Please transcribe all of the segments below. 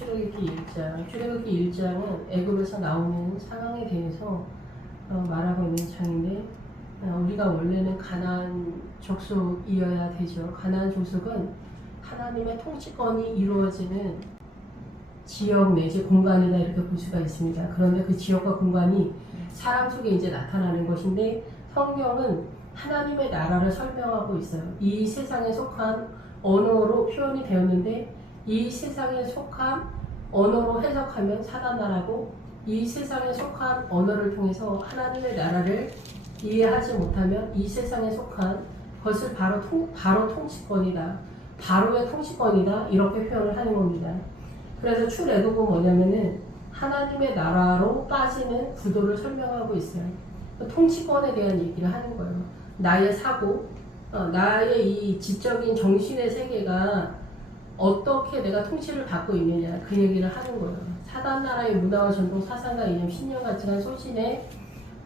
출애굽기 1장. 출애굽기 1장은 애굽에서 나오는 상황에 대해서 말하고 있는 장인데, 우리가 원래는 가나안 족속이어야 되죠. 가나안 족속은 하나님의 통치권이 이루어지는 지역 내지 공간이다 이렇게 볼 수가 있습니다. 그런데 그 지역과 공간이 사람 속에 이제 나타나는 것인데, 성경은 하나님의 나라를 설명하고 있어요. 이 세상에 속한 언어로 표현이 되었는데, 이 세상에 속한 언어로 해석하면 사단 나라고, 이 세상에 속한 언어를 통해서 하나님의 나라를 이해하지 못하면 이 세상에 속한 것을 바로 통치권이다, 바로의 통치권이다 이렇게 표현을 하는 겁니다. 그래서 출애굽은 뭐냐면은 하나님의 나라로 빠지는 구도를 설명하고 있어요. 통치권에 대한 얘기를 하는 거예요. 나의 사고, 나의 이 지적인 정신의 세계가 어떻게 내가 통치를 받고 있느냐 그 얘기를 하는 거예요. 사단 나라의 문화와 전통, 사상과 이념, 신념, 가치관, 소신의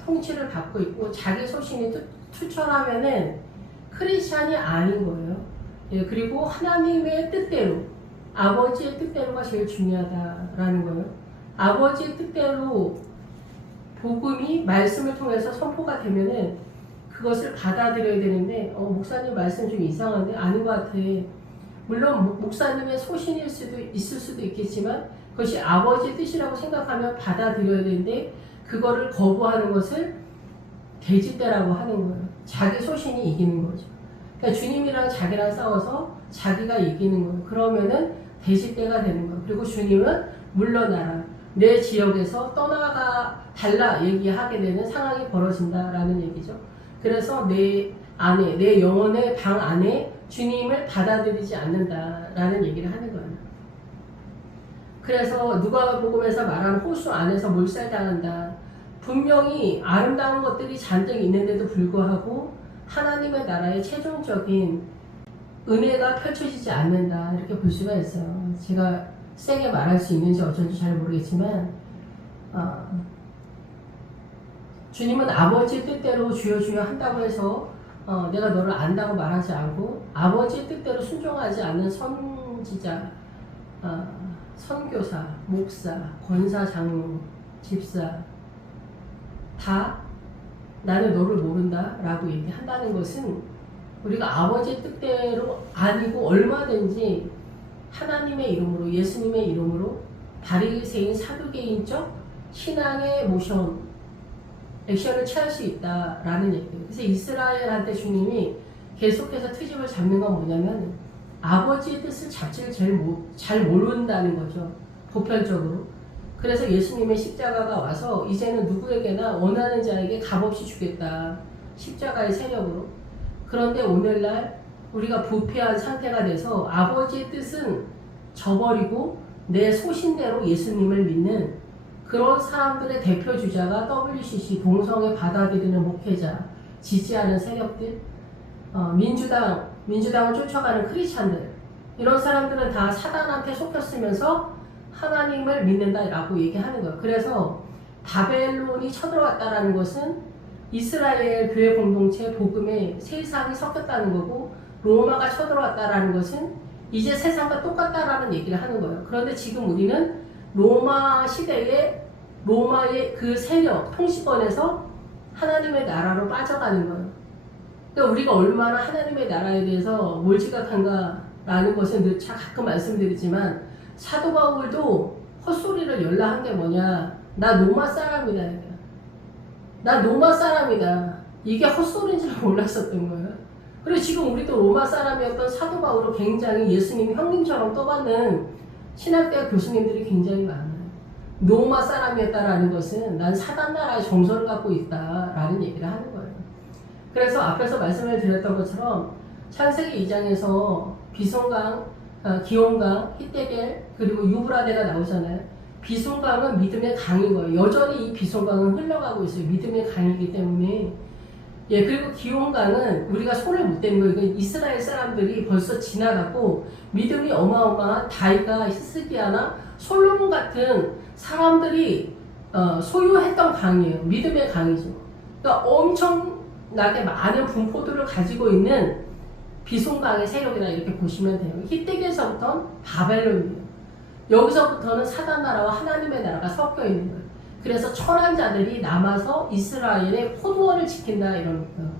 통치를 받고 있고, 자기 소신이 투철하면은 크리스찬이 아닌 거예요. 예, 그리고 하나님의 뜻대로, 아버지의 뜻대로가 제일 중요하다라는 거예요. 아버지의 뜻대로 복음이 말씀을 통해서 선포가 되면은 그것을 받아들여야 되는데, 목사님 말씀 좀 이상한데? 아닌 것 같아. 물론 목사님의 소신일 수도 있을 수도 있겠지만 그것이 아버지의 뜻이라고 생각하면 받아들여야 되는데, 그거를 거부하는 것을 돼지떼라고 하는 거예요. 자기 소신이 이기는 거죠. 그러니까 주님이랑 자기랑 싸워서 자기가 이기는 거예요. 그러면은 돼지떼가 되는 거예요. 그리고 주님은 물러나라, 내 지역에서 떠나가 달라 얘기하게 되는 상황이 벌어진다라는 얘기죠. 그래서 내 안에, 내 영혼의 방 안에 주님을 받아들이지 않는다라는 얘기를 하는 거예요. 그래서 누가복음에서 말한 호수 안에서 몰살당한다. 분명히 아름다운 것들이 잔뜩 있는데도 불구하고 하나님의 나라의 최종적인 은혜가 펼쳐지지 않는다 이렇게 볼 수가 있어요. 제가 세게 말할 수 있는지 어쩐지 잘 모르겠지만, 주님은 아버지의 뜻대로 주여 주여 한다고 해서 내가 너를 안다고 말하지 않고, 아버지의 뜻대로 순종하지 않는 선지자, 선교사, 목사, 권사, 장로, 집사 다 나는 너를 모른다 라고 얘기한다는 것은, 우리가 아버지의 뜻대로 아니고 얼마든지 하나님의 이름으로, 예수님의 이름으로 바리새인 사두개인적 신앙의 액션을 취할 수 있다라는 얘기예요. 그래서 이스라엘한테 주님이 계속해서 트집을 잡는 건 뭐냐면, 아버지의 뜻을 잡지를 잘 모른다는 거죠. 보편적으로. 그래서 예수님의 십자가가 와서 이제는 누구에게나 원하는 자에게 값없이 주겠다. 십자가의 세력으로. 그런데 오늘날 우리가 부패한 상태가 돼서 아버지의 뜻은 저버리고 내 소신대로 예수님을 믿는 그런 사람들의 대표 주자가 WCC, 동성애 받아들이는 목회자, 지지하는 세력들, 민주당을 쫓아가는 크리스찬들, 이런 사람들은 다 사단한테 속혔으면서 하나님을 믿는다라고 얘기하는 거예요. 그래서 바벨론이 쳐들어왔다라는 것은 이스라엘 교회 공동체 복음에 세상이 섞였다는 거고, 로마가 쳐들어왔다라는 것은 이제 세상과 똑같다라는 얘기를 하는 거예요. 그런데 지금 우리는 로마 시대에 로마의 그 세력, 통치권에서 하나님의 나라로 빠져가는 거예요. 그러니까 우리가 얼마나 하나님의 나라에 대해서 몰지각한가라는 것은 늘 가끔 말씀드리지만, 사도 바울도 헛소리를 열라 한 게 뭐냐, 나 로마 사람이다. 나 로마 사람이다. 이게 헛소리인지 몰랐었던 거예요. 그리고 지금 우리도 로마 사람이었던 사도 바울을 굉장히 예수님 형님처럼 떠받는 신학대학 교수님들이 굉장히 많아요. 로마 사람이었다라는 것은 난 사단 나라의 정서를 갖고 있다라는 얘기를 하는 거예요. 그래서 앞에서 말씀을 드렸던 것처럼 창세기 2장에서 비손강, 기온강, 히데겔, 그리고 유브라데가 나오잖아요. 비손강은 믿음의 강인 거예요. 여전히 이 비손강은 흘러가고 있어요. 믿음의 강이기 때문에. 예, 그리고 기온강은 우리가 손을 못 대는 거예요. 이건 이스라엘 사람들이 벌써 지나갔고, 믿음이 어마어마한 다이가, 히스기야나 솔로몬 같은 사람들이 소유했던 강이에요. 믿음의 강이죠. 그러니까 엄청나게 많은 분포들을 가지고 있는 비손강의 세력이다 이렇게 보시면 돼요. 히데겔서부터는 바벨론이에요. 여기서부터는 사단 나라와 하나님의 나라가 섞여 있는 거예요. 그래서 천한 자들이 남아서 이스라엘의 포도원을 지킨다 이런 거예요.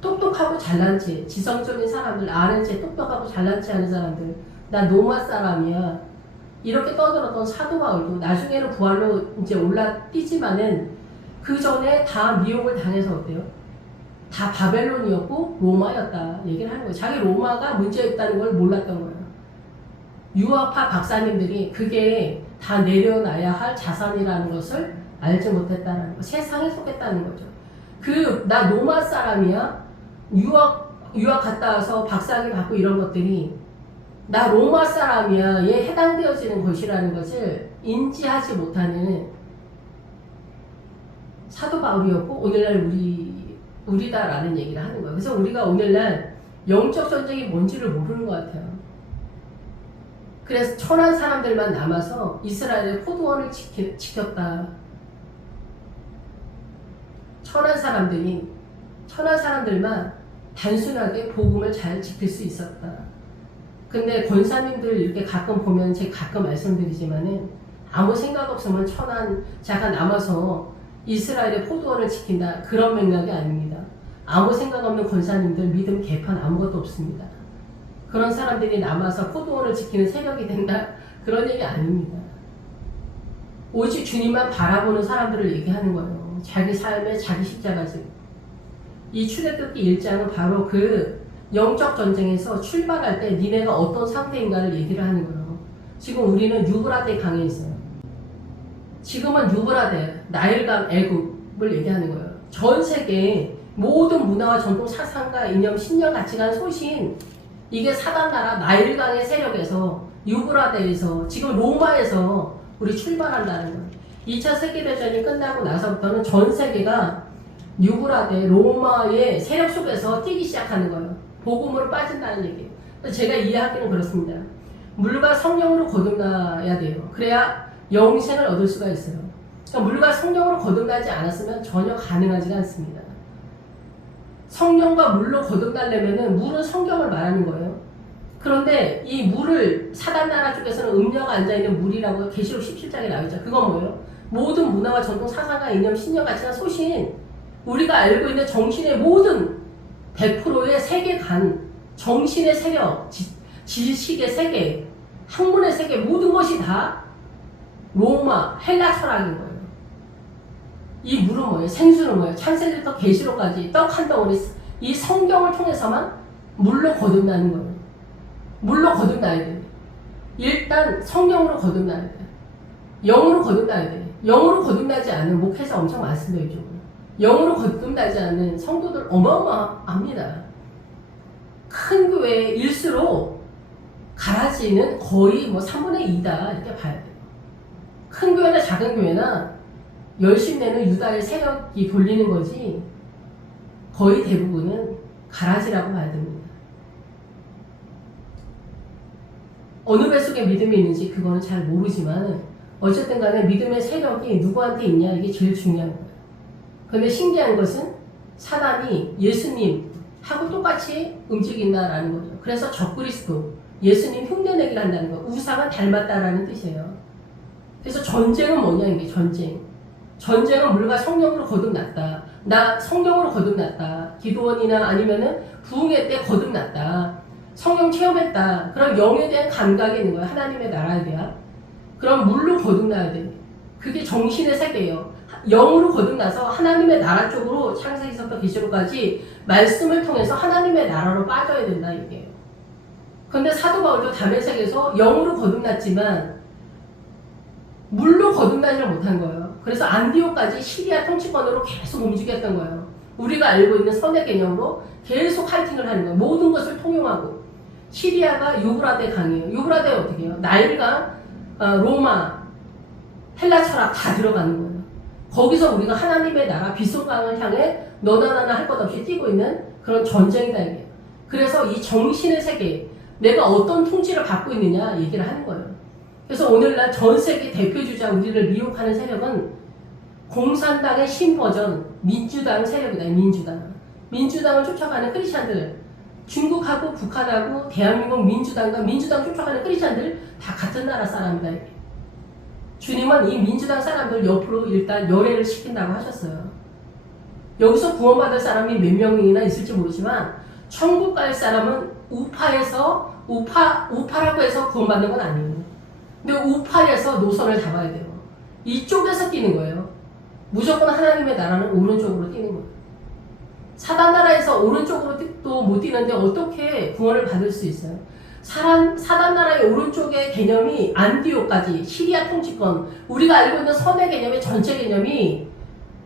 똑똑하고 잘난 체, 지성적인 사람들, 아는 체, 똑똑하고 잘난 체 하는 사람들, 나 노마 사람이야. 이렇게 떠들었던 사도 바울도 나중에는 부활로 이제 올라뛰지만은 그 전에 다 미혹을 당해서 어때요? 다 바벨론이었고 로마였다 얘기를 하는 거예요. 자기 로마가 문제였다는 걸 몰랐던 거예요. 유학파 박사님들이 그게 다 내려놔야 할 자산이라는 것을 알지 못했다는 거. 세상에 속했다는 거죠. 나 로마 사람이야. 유학 갔다 와서 박사학위 받고 이런 것들이 나 로마 사람이야. 얘 해당되어지는 것이라는 것을 인지하지 못하는 사도 바울이었고 오늘날 우리다라는 얘기를 하는 거예요. 그래서 우리가 오늘날 영적 전쟁이 뭔지를 모르는 것 같아요. 그래서 천한 사람들만 남아서 이스라엘의 포도원을 지켰다. 천한 사람들만 단순하게 복음을 잘 지킬 수 있었다. 근데 권사님들 이렇게 가끔 보면 제가 가끔 말씀드리지만은 아무 생각 없으면 천한 자가 남아서 이스라엘의 포도원을 지킨다. 그런 맥락이 아닙니다. 아무 생각 없는 권사님들 믿음 개판 아무것도 없습니다. 그런 사람들이 남아서 포도원을 지키는 세력이 된다. 그런 얘기 아닙니다. 오직 주님만 바라보는 사람들을 얘기하는 거예요. 자기 삶에 자기 십자가지. 이 출애굽기 1장은 바로 그 영적 전쟁에서 출발할 때 니네가 어떤 상태인가를 얘기를 하는 거예요. 지금 우리는 유브라데 강에 있어요. 지금은 유브라데, 나일강, 애굽을 얘기하는 거예요. 전 세계의 모든 문화와 전통, 사상과 이념, 신념, 가치관, 소신 이게 사단 나라 나일강의 세력에서 유브라데에서 지금 로마에서 우리 출발한다는 거예요. 2차 세계대전이 끝나고 나서부터는 전 세계가 유브라데, 로마의 세력 속에서 뛰기 시작하는 거예요. 복음으로 빠진다는 얘기예요. 제가 이해하기는 그렇습니다. 물과 성령으로 거듭나야 돼요. 그래야 영생을 얻을 수가 있어요. 그러니까 물과 성령으로 거듭나지 않았으면 전혀 가능하지가 않습니다. 성령과 물로 거듭나려면은 물은 성경을 말하는 거예요. 그런데 이 물을 사단 나라 쪽에서는 음녀가 앉아있는 물이라고 계시록 17장에 나오죠. 그건 뭐예요? 모든 문화와 전통, 사상과 이념, 신념, 가치관, 소신 우리가 알고 있는 정신의 모든 100%의 세계관, 정신의 세력, 지식의 세계, 학문의 세계 모든 것이 다 로마, 헬라 철학인 거예요. 이 물은 뭐예요? 생수는 뭐예요? 창세기부터 계시록까지 떡 한 덩어리 이 성경을 통해서만 물로 거듭나는 거예요. 물로 거듭나야 돼. 일단 성령으로 거듭나야 돼. 영으로 거듭나야 돼. 영으로 거듭나지 않는 목회자 엄청 많습니다. 이쪽은. 영으로 거듭나지 않는 성도들 어마어마합니다. 큰 교회일수록 가라지는 거의 뭐 3분의 2다 이렇게 봐야 돼요. 큰 교회나 작은 교회나 열심 내는 유다의 세력이 돌리는 거지 거의 대부분은 가라지라고 봐야 됩니다. 어느 배 속에 믿음이 있는지 그거는 잘 모르지만 어쨌든 간에 믿음의 세력이 누구한테 있냐 이게 제일 중요한 거예요. 그런데 신기한 것은 사단이 예수님하고 똑같이 움직인다라는 거죠. 그래서 적그리스도, 예수님 흉내내기를 한다는 거. 우상은 닮았다라는 뜻이에요. 그래서 전쟁은 뭐냐 이게 전쟁. 전쟁은 물과 성령으로 거듭났다. 나 성령으로 거듭났다. 기도원이나 아니면은 부흥회 때 거듭났다. 성령 체험했다. 그럼 영에 대한 감각이 있는 거야. 하나님의 나라에 대한. 그럼 물로 거듭나야 돼. 그게 정신의 세계예요. 영으로 거듭나서 하나님의 나라 쪽으로 창세기서부터 계시록까지 말씀을 통해서 하나님의 나라로 빠져야 된다 이게요. 그런데 사도 바울도 다메섹에서 영으로 거듭났지만 물로 거듭나지를 못한 거예요. 그래서 안디옥까지 시리아 통치권으로 계속 움직였던 거예요. 우리가 알고 있는 선의 개념으로 계속 파이팅을 하는 거예요. 모든 것을 통용하고. 시리아가 유브라데 강이에요. 유브라데 어떻게 해요? 나일강, 로마, 헬라 철학 다 들어가는 거예요. 거기서 우리가 하나님의 나라 빛송강을 향해 너나 나나 할 것 없이 뛰고 있는 그런 전쟁이다 이게. 그래서 이 정신의 세계, 내가 어떤 통치를 받고 있느냐 얘기를 하는 거예요. 그래서 오늘날 전 세계 대표주자 우리를 미혹하는 세력은 공산당의 신버전 민주당 세력이다. 민주당을 쫓아가는 크리스찬들 중국하고 북한하고 대한민국 민주당과 민주당 쫓아가는 크리스찬들 다 같은 나라 사람이다. 주님은 이 민주당 사람들 옆으로 일단 열애를 시킨다고 하셨어요. 여기서 구원받을 사람이 몇 명이나 있을지 모르지만 천국 갈 사람은 우파라고 해서 구원받는 건 아니에요. 근데 우파에서 노선을 잡아야 돼요. 이쪽에서 뛰는 거예요. 무조건 하나님의 나라는 오른쪽으로 뛰는 거예요. 사단 나라에서 오른쪽으로 또 못 뛰는데 어떻게 구원을 받을 수 있어요? 사단 나라의 오른쪽의 개념이 안디옥까지 시리아 통치권, 우리가 알고 있는 선의 개념의 전체 개념이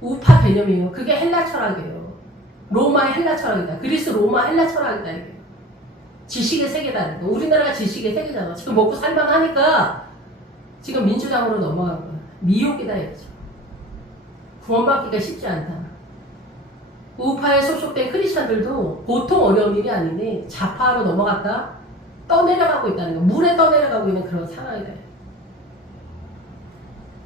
우파 개념이에요. 그게 헬라 철학이에요. 로마의 헬라 철학이다. 그리스 로마 헬라 철학이다. 이게. 지식의 세계다. 우리나라가 지식의 세계잖아. 지금 먹고 살만하니까 지금 민주당으로 넘어간 거야. 미혹이다 이거죠. 구원받기가 쉽지 않다. 우파에 소속된 크리스찬들도 보통 어려운 일이 아닌데 좌파로 넘어갔다 떠내려가고 있다는 거. 물에 떠내려가고 있는 그런 상황이다.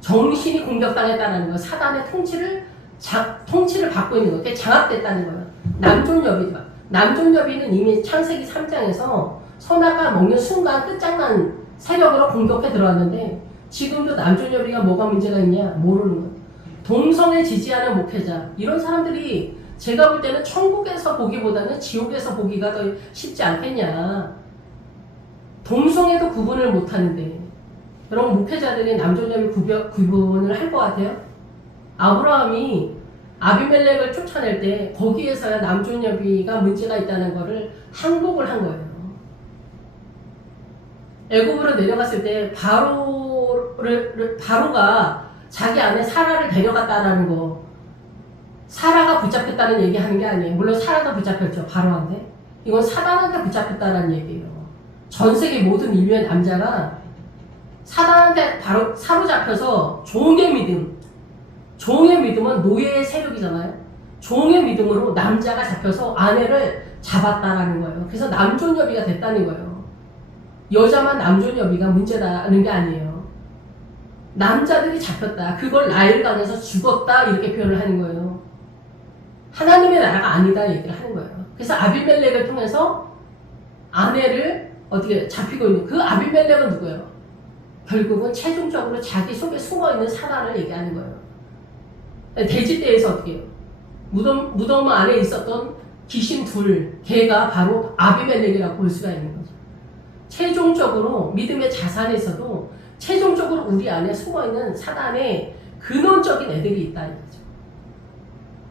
정신이 공격당했다는 거. 사단의 통치를 받고 있는 거. 그게 장악됐다는 거예요. 남존여비다. 남존여비는 이미 창세기 3장에서 선악과 먹는 순간 끝장난 세력으로 공격해 들어왔는데 지금도 남존여비가 뭐가 문제가 있냐 모르는 거예요. 동성애 지지하는 목회자 이런 사람들이 제가 볼 때는 천국에서 보기보다는 지옥에서 보기가 더 쉽지 않겠냐. 동성애도 구분을 못하는데 여러분 목회자들이 남존여비 구분을 할 것 같아요? 아브라함이 아비멜렉을 쫓아낼 때 거기에서야 남존여비가 문제가 있다는 거를 항복을 한 거예요. 애굽으로 내려갔을 때 바로가 자기 아내 사라를 데려갔다라는 거. 사라가 붙잡혔다는 얘기하는 게 아니에요. 물론 사라가 붙잡혔죠. 바로한테. 이건 사단한테 붙잡혔다는 얘기예요. 전 세계 모든 인류의 남자가 사단한테 바로 사로잡혀서 종의 믿음은 노예의 세력이잖아요. 종의 믿음으로 남자가 잡혀서 아내를 잡았다라는 거예요. 그래서 남존여비가 됐다는 거예요. 여자만 남존여비가 문제다는 게 아니에요. 남자들이 잡혔다. 그걸 나일강에서 죽었다. 이렇게 표현을 하는 거예요. 하나님의 나라가 아니다. 얘기를 하는 거예요. 그래서 아비멜렉을 통해서 아내를 어떻게 잡히고 있는 그 아비멜렉은 누구예요? 결국은 최종적으로 자기 속에 숨어있는 사단을 얘기하는 거예요. 대지대에서 어떻게 해요? 무덤 안에 있었던 귀신 걔가 바로 아비멜렉이라고 볼 수가 있는 거죠. 최종적으로 믿음의 자산에서도 최종적으로 우리 안에 숨어있는 사단의 근원적인 애들이 있다 이거죠.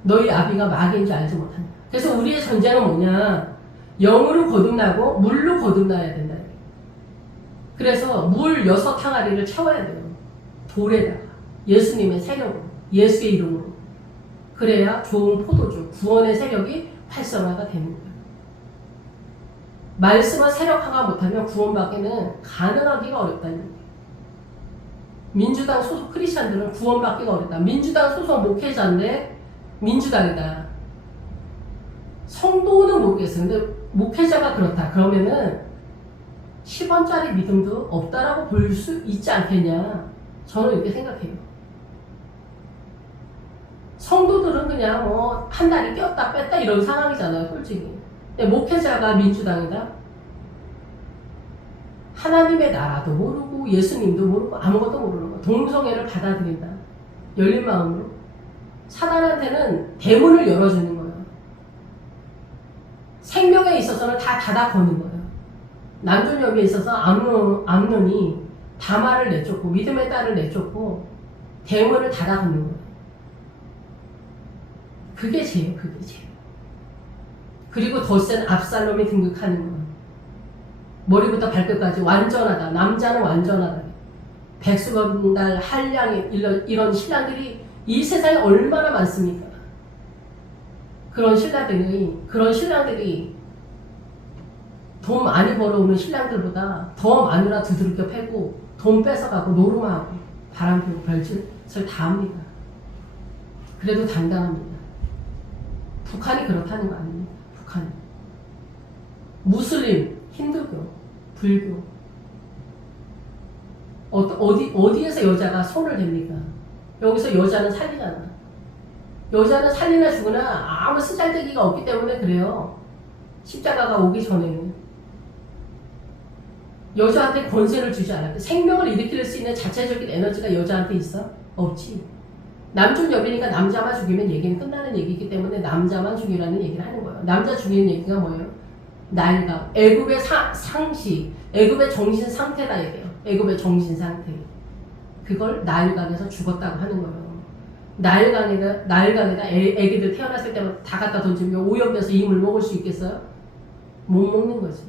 너희 아비가 마귀인 줄 알지 못한다. 그래서 우리의 전쟁은 뭐냐? 영으로 거듭나고 물로 거듭나야 된다. 그래서 물 6항아리를 채워야 돼요. 돌에다가 예수님의 세력으로 예수의 이름으로. 그래야 좋은 포도주 구원의 세력이 활성화가 되는 거예요. 말씀을 세력화가 못하면 구원받기는 가능하기가 어렵다는 거예요. 민주당 소속 크리스찬들은 구원받기가 어렵다. 민주당 소속 목회자인데 민주당이다. 성도는 모르겠어요. 근데 목회자가 그렇다. 그러면은 10원짜리 믿음도 없다라고 볼 수 있지 않겠냐. 저는 이렇게 생각해요. 성도들은 그냥 뭐 한 달이 꼈다 뺐다 이런 상황이잖아요. 솔직히. 근데 목회자가 민주당이다. 하나님의 나라도 모르고 예수님도 모르고 아무것도 모르는 거. 동성애를 받아들인다. 열린 마음으로. 사단한테는 대문을 열어주는 거예요. 생명에 있어서는 다 닫아 거는 거예요. 남존여비에 있어서 암논이 다말을 내쫓고 믿음의 딸을 내쫓고 대문을 닫아 거는 거예요. 그게 죄예요. 그게 죄. 그리고 더 센 압살롬이 등극하는 거예요. 머리부터 발끝까지 완전하다. 남자는 완전하다. 백수건달, 한량 이런 신랑들이 이 세상에 얼마나 많습니까? 그런 신랑들이 돈 많이 벌어오는 신랑들보다 더 마누라 두들겨 패고 돈 뺏어가고 노름하고 바람피고 별짓을 다 합니다. 그래도 당당합니다. 북한이 그렇다는 거 아닙니다. 북한. 무슬림, 힌두교, 불교. 어디에서 여자가 손을 댑니까? 여기서 여자는 살리잖아. 여자는 살리나 죽으나 아무 쓰잘데기가 없기 때문에 그래요. 십자가가 오기 전에는 여자한테 권세를 주지 않았고 생명을 일으킬 수 있는 자체적인 에너지가 여자한테 있어? 없지. 남존여비니까 남자만 죽이면 얘기는 끝나는 얘기이기 때문에 남자만 죽이라는 얘기를 하는 거예요. 남자 죽이는 얘기가 뭐예요? 나일강, 애굽의 상식, 애굽의 정신 상태다 얘기해요. 애굽의 정신 상태. 그걸 나일강에서 죽었다고 하는 거예요. 나일강에다 애기들 태어났을 때마다 다 갖다 던지면 오염돼서 이 물 먹을 수 있겠어요? 못 먹는 거지.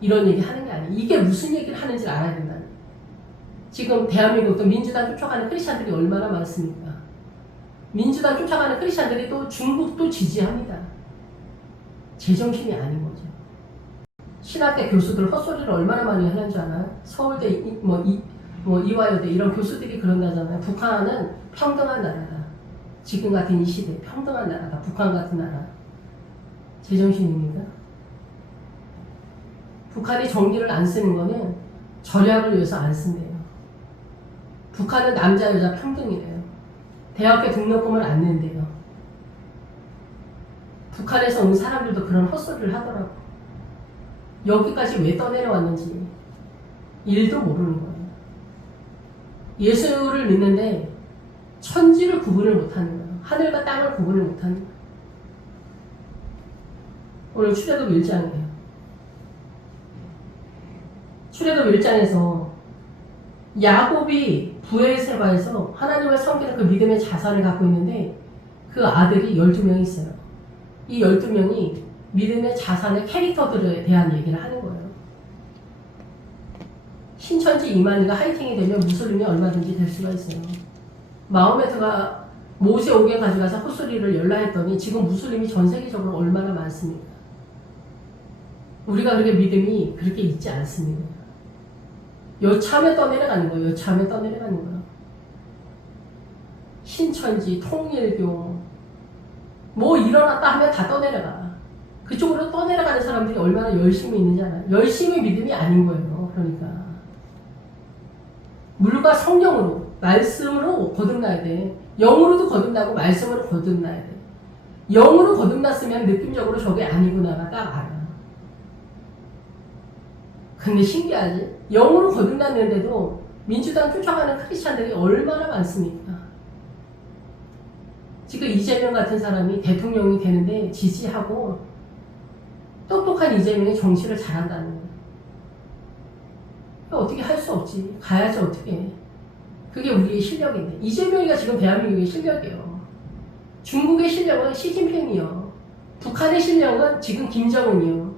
이런 얘기 하는 게 아니에요. 이게 무슨 얘기를 하는지 알아야 된다. 지금 대한민국도 민주당 쫓아가는 크리스찬들이 얼마나 많습니까? 민주당 쫓아가는 크리스찬들이 또 중국도 지지합니다. 제정신이 아닌 거죠. 신학대 교수들 헛소리를 얼마나 많이 하는 줄 아나요? 서울대, 이화여대 이런 교수들이 그런다잖아요. 북한은 평등한 나라다. 지금 같은 이 시대 평등한 나라다. 북한 같은 나라. 제정신입니다. 북한이 전기를 안 쓰는 거는 절약을 위해서 안 쓴대요. 북한은 남자 여자 평등이래요. 대학교 등록금을 안 낸대요. 북한에서 온 사람들도 그런 헛소리를 하더라고. 여기까지 왜 떠내려왔는지 일도 모르는 거예요. 예수를 믿는데 천지를 구분을 못하는 거예요. 하늘과 땅을 구분을 못하는 거예요. 오늘 출애굽 1장이에요. 출애굽 1장에서 야곱이 부엘세바에서 하나님을 섬기는 그 믿음의 자산을 갖고 있는데 그 아들이 12명이 있어요. 이 12명이 믿음의 자산의 캐릭터들에 대한 얘기를 하는 거예요. 신천지 이만희가 하이팅이 되면 무슬림이 얼마든지 될 수가 있어요. 마호메트가 모세 오경 가져가서 헛소리를 열라 했더니 지금 무슬림이 전 세계적으로 얼마나 많습니까? 우리가 그렇게 믿음이 그렇게 있지 않습니다. 여참에 떠내려가는 거예요. 여참에 떠내려가는 거예요. 신천지, 통일교 뭐 일어났다 하면 다 떠내려가. 그쪽으로 떠내려가는 사람들이 얼마나 열심히 있는지 알아요. 열심히 믿음이 아닌 거예요. 그러니까 물과 성령으로 말씀으로 거듭나야 돼. 영으로도 거듭나고 말씀으로 거듭나야 돼. 영으로 거듭났으면 느낌적으로 저게 아니구나가 딱 알아. 근데 신기하지? 영으로 거듭났는데도 민주당 쫓아가는 크리스찬들이 얼마나 많습니까? 지금 이재명 같은 사람이 대통령이 되는데 지지하고 똑똑한 이재명이 정치를 잘한다는 거예요. 어떻게 할 수 없지. 가야지 어떻게 해. 그게 우리의 실력인데. 이재명이가 지금 대한민국의 실력이에요. 중국의 실력은 시진핑이요. 북한의 실력은 지금 김정은이요.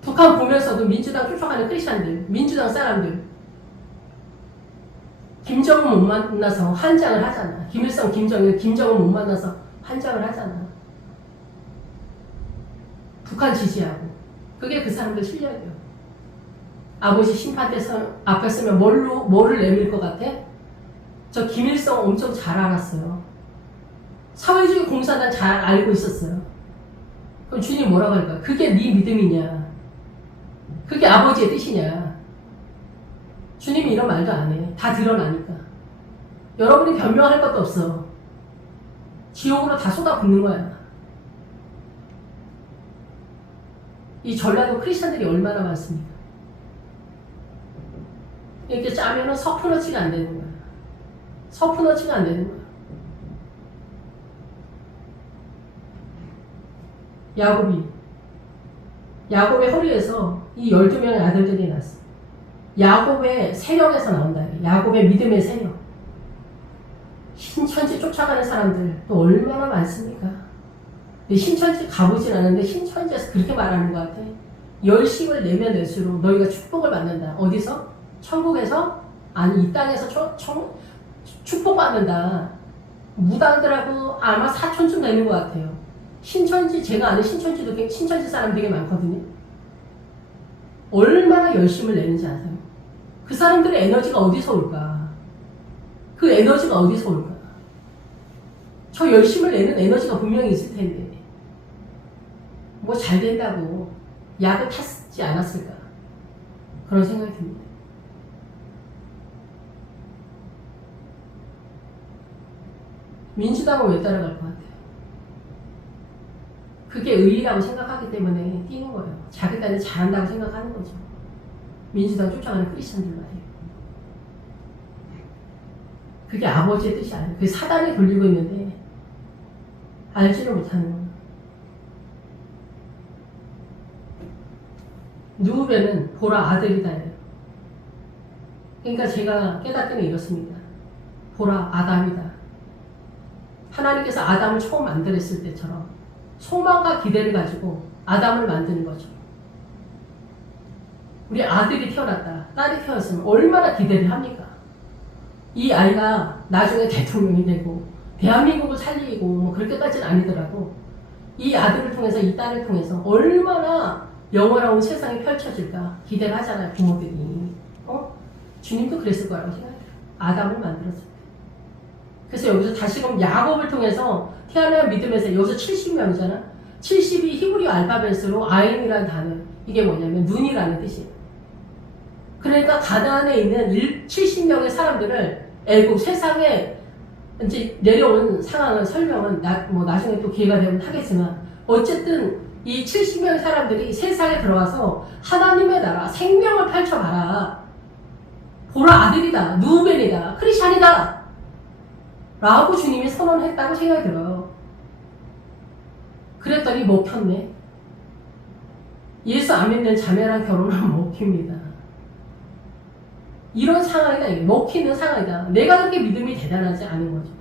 북한 보면서도 민주당 쫓아가는 크리스찬들, 민주당 사람들 김정은 못 만나서 한장을 하잖아. 김일성, 김정은 못 만나서 한장을 하잖아. 북한 지지하고. 그게 그 사람들 실력이에요. 아버지 심판대 앞에 서면 뭐를 내밀 것 같아? 저 김일성 엄청 잘 알았어요. 사회주의 공산당 잘 알고 있었어요. 그럼 주님 뭐라고 할까요? 그게 네 믿음이냐? 그게 아버지의 뜻이냐? 주님이 이런 말도 안 해. 다 드러나니까. 여러분이 변명할 것도 없어. 지옥으로 다 쏟아붓는 거야. 이 전라도 크리스천들이 얼마나 많습니까? 이렇게 짜면은 서프너치가 안 되는 거야. 서프너치가 안 되는 거야. 야곱의 허리에서 이 12명의 아들들이 났어. 야곱의 세력에서 나온다. 야곱의 믿음의 세력. 신천지 쫓아가는 사람들 또 얼마나 많습니까? 신천지 가보진 않았는데 신천지에서 그렇게 말하는 것 같아. 열심을 내면 낼수록 너희가 축복을 받는다. 어디서? 천국에서? 아니 이 땅에서 축복받는다. 무당들하고 아마 사촌쯤 되는 것 같아요. 신천지, 제가 아는 신천지 사람 되게 많거든요. 얼마나 열심을 내는지 아세요? 그 사람들의 에너지가 어디서 올까? 그 에너지가 어디서 올까? 저 열심을 내는 에너지가 분명히 있을 텐데 뭐 잘 된다고 약을 탔지 않았을까? 그런 생각이 듭니다. 민주당은 왜 따라갈 것 같아요? 그게 의리라고 생각하기 때문에 뛰는 거예요. 자기까지 잘한다고 생각하는 거죠. 민주당 쫓아가는 크리스천들 말이에요. 그게 아버지의 뜻이 아니에요. 그게 사단이 돌리고 있는데 알지를 못하는 거예요. 누우면은 보라 아들이다. 그러니까 제가 깨닫기는 이렇습니다. 보라 아담이다. 하나님께서 아담을 처음 만들었을 때처럼 소망과 기대를 가지고 아담을 만드는 거죠. 우리 아들이 태어났다, 딸이 태어났으면 얼마나 기대를 합니까? 이 아이가 나중에 대통령이 되고 대한민국을 살리고 뭐 그렇게까지는 아니더라도 이 아들을 통해서 이 딸을 통해서 얼마나 영원한 세상이 펼쳐질까 기대를 하잖아요, 부모들이. 주님도 그랬을 거라고 생각해요. 아담을 만들었을 때. 그래서 여기서 다시금 야곱을 통해서 태어난 믿음에서 여기서 70명이잖아. 70이 히브리 알파벳으로 아인이라는 단어. 이게 뭐냐면 눈이라는 뜻이에요. 그러니까 가나안에 있는 70명의 사람들을 애국 세상에 이제 내려온 상황을 설명은 나중에 또 기회가 되면 하겠지만 어쨌든 이 70명의 사람들이 세상에 들어와서 하나님의 나라 생명을 펼쳐봐라. 보라 아들이다. 누우벤이다. 크리스찬이다. 라고 주님이 선언했다고 생각이 들어요. 그랬더니 먹혔네. 예수 안 믿는 자매랑 결혼하면 먹힙니다. 이런 상황이다. 먹히는 상황이다. 내가 그렇게 믿음이 대단하지 않은 거죠.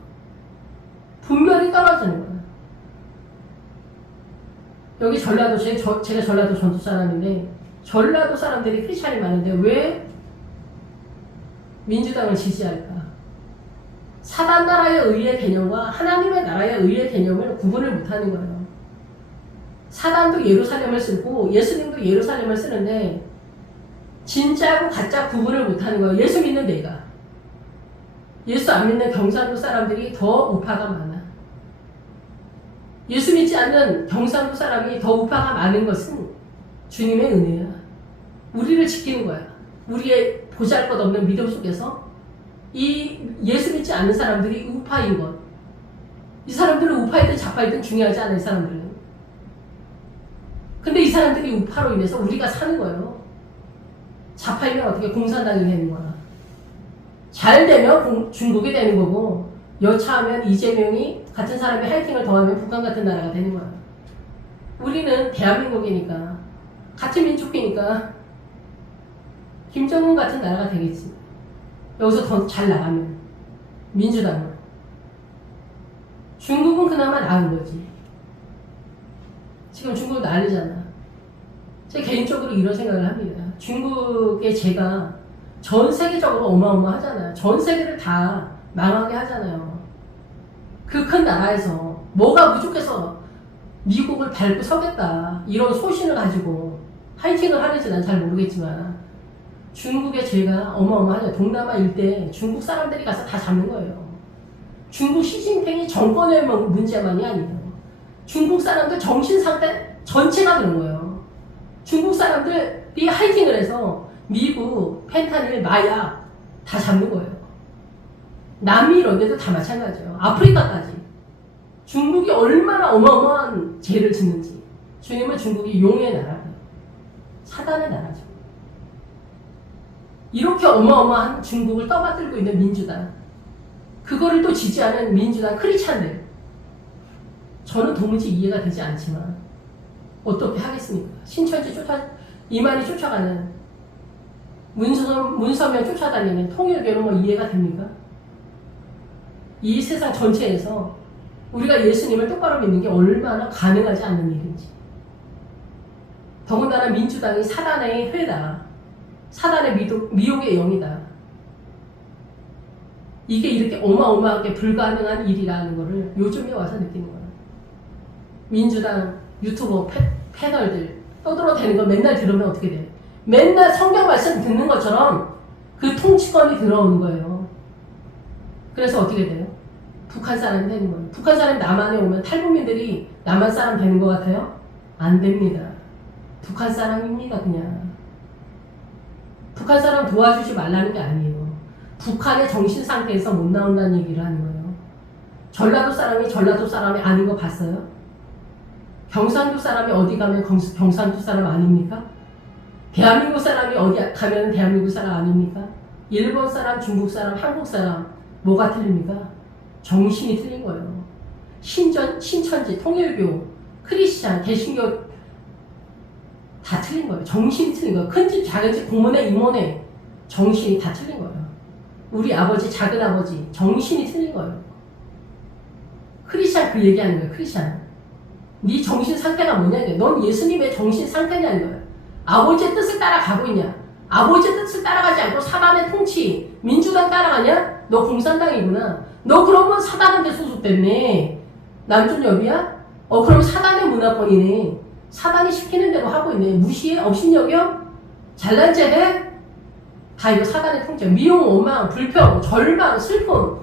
분별이 떨어지는 거예요. 여기 전라도, 제가 전라도 전주 사람인데 전라도 사람들이 크리스찬이 많은데 왜 민주당을 지지할까? 사단 나라의 의의 개념과 하나님의 나라의 의의 개념을 구분을 못하는 거예요. 사단도 예루살렘을 쓰고 예수님도 예루살렘을 쓰는데 진짜하고 가짜 구분을 못하는 거예요. 예수 믿는 내가. 예수 안 믿는 경상도 사람들이 더 우파가 많아. 예수 믿지 않는 경상도 사람이 더 우파가 많은 것은 주님의 은혜야. 우리를 지키는 거야. 우리의 보잘것없는 믿음 속에서 이 예수 믿지 않는 사람들이 우파인 것. 이 사람들은 우파이든 좌파이든 중요하지 않아요. 이 사람들은. 근데 이 사람들이 우파로 인해서 우리가 사는 거예요. 좌파이면 어떻게 공산당이 되는 거야. 잘 되면 중국이 되는 거고 여차하면 이재명이 같은 사람이 하이팅을 더하면 북한 같은 나라가 되는 거야. 우리는 대한민국이니까 같은 민족이니까 김정은 같은 나라가 되겠지. 여기서 더 잘 나가면 민주당은. 중국은 그나마 나은 거지. 지금 중국 난리잖아. 제가 개인적으로 이런 생각을 합니다. 중국의 죄가 전 세계적으로 어마어마하잖아요. 전 세계를 다 망하게 하잖아요. 그 큰 나라에서 뭐가 부족해서 미국을 밟고 서겠다. 이런 소신을 가지고 하이팅을 하는지 난 잘 모르겠지만 중국의 죄가 어마어마하죠. 동남아 일대 중국 사람들이 가서 다 잡는 거예요. 중국 시진핑이 정권의 문제만이 아니에요. 중국 사람들 정신 상태 전체가 그런 거예요. 중국 사람들이 하이팅을 해서 미국, 펜타닐, 마약 다 잡는 거예요. 남미 이런 데도 다 마찬가지예요. 아프리카까지. 중국이 얼마나 어마어마한 죄를 짓는지. 주님은 중국이 용의 나라예요. 사단의 나라죠. 이렇게 어마어마한 중국을 떠받들고 있는 민주당. 그거를 또 지지하는 민주당 크리스찬들. 저는 도무지 이해가 되지 않지만 어떻게 하겠습니까? 신천지 이만희 쫓아가는 문서명 쫓아다니는 통일교는 뭐 이해가 됩니까? 이 세상 전체에서 우리가 예수님을 똑바로 믿는 게 얼마나 가능하지 않는 일인지. 더군다나 민주당이 사단의 회다. 사단의 미혹의 영이다. 이게 이렇게 어마어마하게 불가능한 일이라는 거를 요즘에 와서 느끼는 거예요. 민주당 유튜버 패널들 떠들어대는 거 맨날 들으면 어떻게 돼? 맨날 성경 말씀 듣는 것처럼 그 통치권이 들어오는 거예요. 그래서 어떻게 돼요? 북한 사람이 되는 거예요. 북한 사람이 남한에 오면 탈북민들이 남한 사람 되는 것 같아요? 안 됩니다. 북한 사람입니다, 그냥. 북한 사람 도와주지 말라는 게 아니에요. 북한의 정신 상태에서 못 나온다는 얘기를 하는 거예요. 전라도 사람이 전라도 사람이 아닌 거 봤어요? 경상도 사람이 어디 가면 경상도 사람 아닙니까? 대한민국 사람이 어디 가면 대한민국 사람 아닙니까? 일본 사람, 중국 사람, 한국 사람 뭐가 틀립니까? 정신이 틀린 거예요. 신천지, 통일교, 크리스찬, 개신교 다 틀린 거예요. 정신이 틀린 거예요. 큰집, 작은집, 공문회, 임원회 정신이 다 틀린 거예요. 우리 아버지, 작은 아버지 정신이 틀린 거예요. 크리스찬 그 얘기하는 거예요. 크리스찬. 네 정신 상태가 뭐냐? 넌 예수님의 정신 상태냐는 거예요. 아버지의 뜻을 따라가고 있냐? 아버지의 뜻을 따라가지 않고 사단의 통치, 민주당 따라가냐? 너 공산당이구나. 너 그러면 사단한테 소속됐네. 남존여비야? 그럼 사단의 문화권이네. 사단이 시키는 대로 하고 있네. 무시해? 업신여겨? 잘난 체 해? 다 이거 사단의 통치. 미움, 원망, 불평, 절망, 슬픔,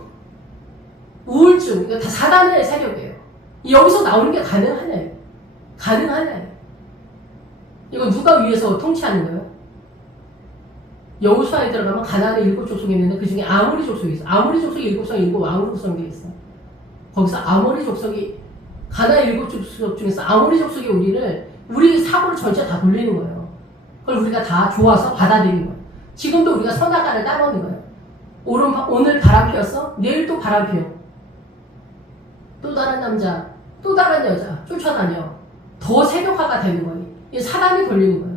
우울증 이거 다 사단의 세력이에요. 여기서 나오는 게 가능하냐? 가능하냐? 이거 누가 위에서 통치하는 거예요? 여호수아에 들어가면 가나안에 7 족속이 있는데 그 중에 아모리 족속이 있어. 아모리 족속이 7성 7 왕으로 구성되어 있어. 거기서 아모리 족속이 가나안 7 족속 중에서 아모리 족속이 우리 사고를 전체 다 돌리는 거예요. 그걸 우리가 다 좋아서 받아들이는 거예요. 지금도 우리가 선악과를 따먹는 거예요. 오늘 바람 피웠어? 내일 또 바람 피워. 또 다른 남자, 또 다른 여자 쫓아다녀. 더 세력화가 되는 거예요. 이 사단이 돌리는 거예요.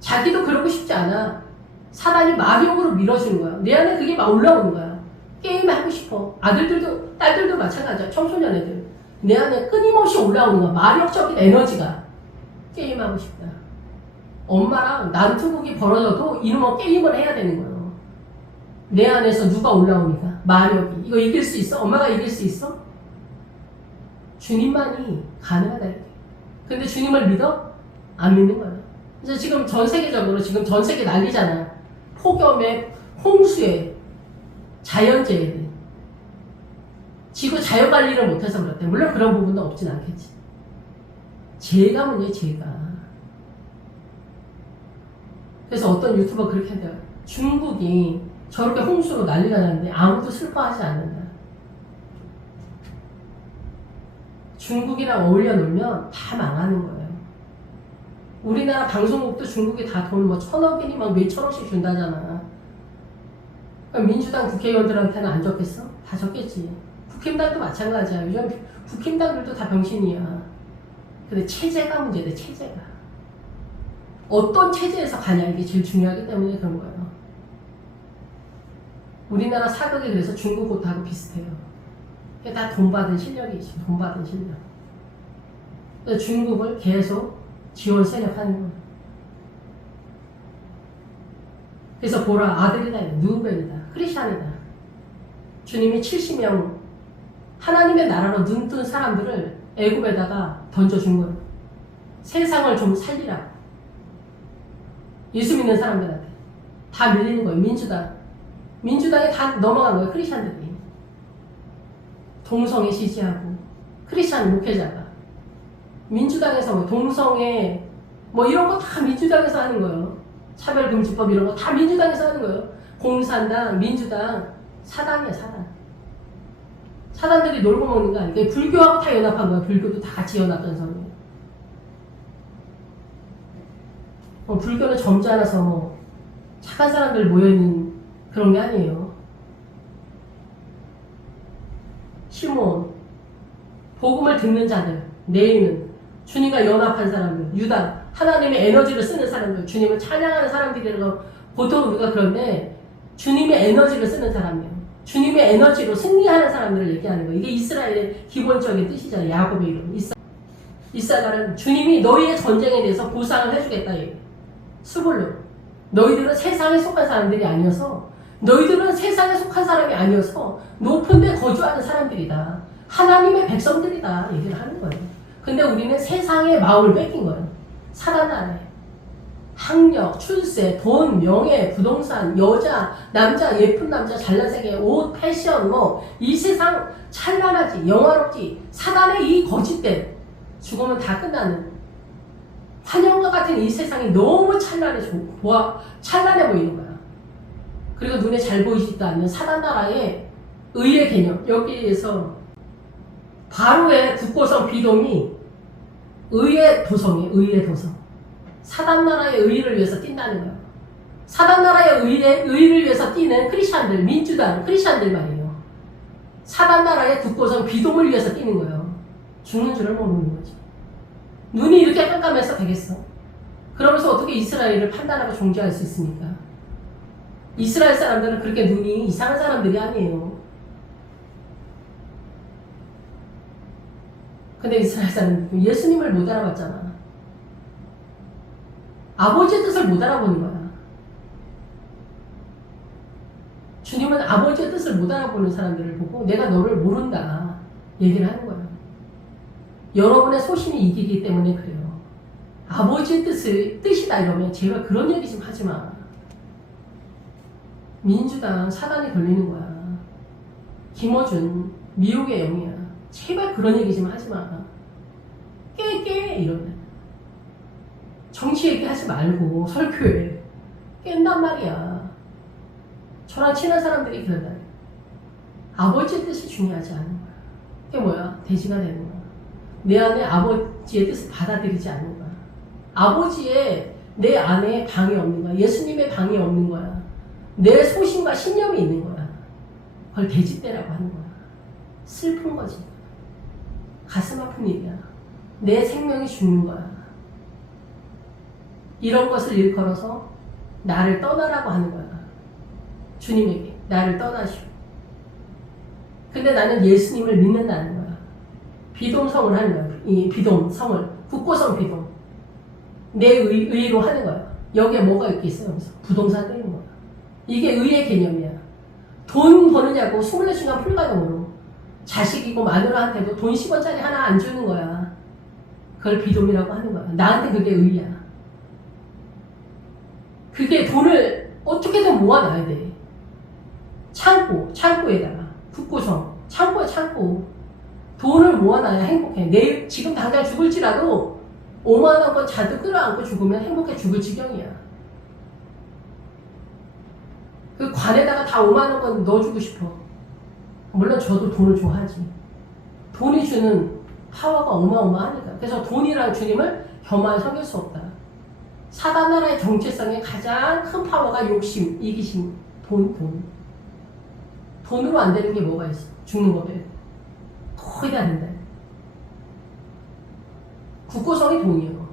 자기도 그러고 싶지 않아. 사단이 마력으로 밀어주는 거야. 내 안에 그게 막 올라오는 거야. 게임 하고 싶어. 아들들도, 딸들도 마찬가지야. 청소년 애들. 내 안에 끊임없이 올라오는 거야. 마력적인 에너지가. 게임하고 싶다. 엄마랑 난투극이 벌어져도 이놈은 게임을 해야 되는 거예요. 내 안에서 누가 올라오니까. 마력이. 이거 이길 수 있어? 엄마가 이길 수 있어? 주님만이 가능하다. 근데 주님을 믿어? 안 믿는 거예요. 이제 지금 전 세계적으로 전 세계 난리잖아. 폭염에, 홍수에, 자연재해들. 지구 자연관리를 못해서 그렇대. 물론 그런 부분도 없진 않겠지. 죄가 문제야, 죄가. 그래서 어떤 유튜버 그렇게 한대요. 중국이 저렇게 홍수로 난리가 나는데 아무도 슬퍼하지 않는다. 중국이랑 어울려 놀면 다 망하는 거예요. 우리나라 방송국도 중국이 다 돈 1,000억이니 막 몇천억씩 준다잖아. 그럼 민주당 국회의원들한테는 안 적겠어? 다 적겠지. 국힘당도 마찬가지야. 요즘 국힘당들도 다 병신이야. 근데 체제가 문제돼, 체제가. 어떤 체제에서 가냐 이게 제일 중요하기 때문에 그런 거예요. 우리나라 사극이 그래서 중국 옷하고 비슷해요. 다 돈 받은 실력이지, 돈 받은 실력. 그래서 중국을 계속 지원 세력하는 거예요. 그래서 보라, 아들이다, 누벤이다, 크리스찬이다. 주님이 70명 하나님의 나라로 눈뜬 사람들을 애굽에다가 던져준 거예요. 세상을 좀 살리라. 예수 믿는 사람들한테 다 밀리는 거예요. 민주당에 다 넘어간 거예요. 크리스찬들이. 동성애 지지하고 크리스찬 목회자가 민주당에서 동성애 이런 거 다 민주당에서 하는 거예요. 차별금지법 이런 거 다 민주당에서 하는 거예요. 공산당, 민주당, 사단이야, 사단. 사단들이 놀고 먹는 거 아니에요. 불교하고 다 연합한 거예요. 불교도 다 같이 연합한 선이에요. 불교는 점잖아서 착한 사람들 모여있는 그런 게 아니에요. 시몬, 복음을 듣는 자들, 내일은 주님과 연합한 사람들, 유다, 하나님의 에너지를 쓰는 사람들, 주님을 찬양하는 사람들이라고 보통 우리가 그런데 주님의 에너지를 쓰는 사람이에요. 주님의 에너지로 승리하는 사람들을 얘기하는 거예요. 이게 이스라엘의 기본적인 뜻이잖아요. 야곱의 이름. 이사갈은 주님이 너희의 전쟁에 대해서 보상을 해주겠다. 스불로. 너희들은 세상에 속한 사람들이 아니어서 너희들은 세상에 속한 사람이 아니어서 높은 데 거주하는 사람들이다. 하나님의 백성들이다. 얘기를 하는 거예요. 근데 우리는 세상의 마음을 뺏긴 거예요. 사단 아래. 학력, 출세, 돈, 명예, 부동산, 여자, 남자, 예쁜 남자, 잘난 세계, 옷, 패션, 이 세상 찬란하지, 영화롭지. 사단의 이 거짓된 죽으면 다 끝나는 환영과 같은 이 세상이 너무 찬란해 보이는 거야. 그리고 눈에 잘 보이지도 않는 사단 나라의 의의 개념. 여기에서 바로의 국고성 비동이 의의 도성이에요. 의의 도성. 사단 나라의 의를 위해서 뛴다는 거예요. 사단 나라의 의를 위해서 뛰는 크리스찬들, 민주당 크리스찬들 말이에요. 사단 나라의 국고성 비dom을 위해서 뛰는 거예요. 죽는 줄을 모르는 거죠. 눈이 이렇게 깜깜해서 되겠어? 그러면서 어떻게 이스라엘을 판단하고 종교할 수 있습니까? 이스라엘 사람들은 그렇게 눈이 이상한 사람들이 아니에요. 근데 이스라엘 사람들은 예수님을 못 알아봤잖아. 아버지의 뜻을 못 알아보는 거야. 주님은 아버지의 뜻을 못 알아보는 사람들을 보고 내가 너를 모른다 얘기를 하는 거예요. 여러분의 소신이 이기기 때문에 그래요. 아버지의 뜻이다 이러면 제가 그런 얘기 좀 하지 마. 민주당 사단이 걸리는 거야. 김어준 미혹의 영이야. 제발 그런 얘기 좀 하지 마. 깨 이러면 정치 얘기하지 말고 설교해. 깬단 말이야. 저랑 친한 사람들이 그런다. 아버지의 뜻이 중요하지 않은 거야. 그게 뭐야? 돼지가 되는 거야. 내 안에 아버지의 뜻을 받아들이지 않는 거야. 아버지의 내 안에 방이 없는 거야. 예수님의 방이 없는 거야. 내 소신과 신념이 있는 거야. 그걸 돼지떼라고 하는 거야. 슬픈 거지. 가슴 아픈 일이야. 내 생명이 죽는 거야. 이런 것을 일컬어서 나를 떠나라고 하는 거야. 주님에게 나를 떠나시오. 근데 나는 예수님을 믿는다는 거야. 비돔성을 하는 거야. 이 비돔성을 국고성 비돔. 내 의로 하는 거야. 여기에 뭐가 있겠어요? 여기서 부동산 되는 거야. 이게 의의 개념이야. 돈 버느냐고 24시간 풀가동으로 자식이고 마누라한테도 돈 10원짜리 하나 안 주는 거야. 그걸 비돔이라고 하는 거야. 나한테 그게 의야. 그게 돈을 어떻게든 모아놔야 돼. 창고에다가 국고성, 창고. 돈을 모아놔야 행복해. 내일 지금 당장 죽을지라도 5만 원권 자도 끌어안고 죽으면 행복해 죽을 지경이야. 그 관에다가 다 5만 원권 넣어주고 싶어. 물론 저도 돈을 좋아하지. 돈이 주는 파워가 어마어마하니까. 그래서 돈이랑 주님을 겸하여 섬길 수 없다. 사단 나라의 정체성의 가장 큰 파워가 욕심, 이기심, 돈. 돈으로 안 되는 게 뭐가 있어? 죽는 거 빼고. 거의 다 된다. 국고성이 돈이에요.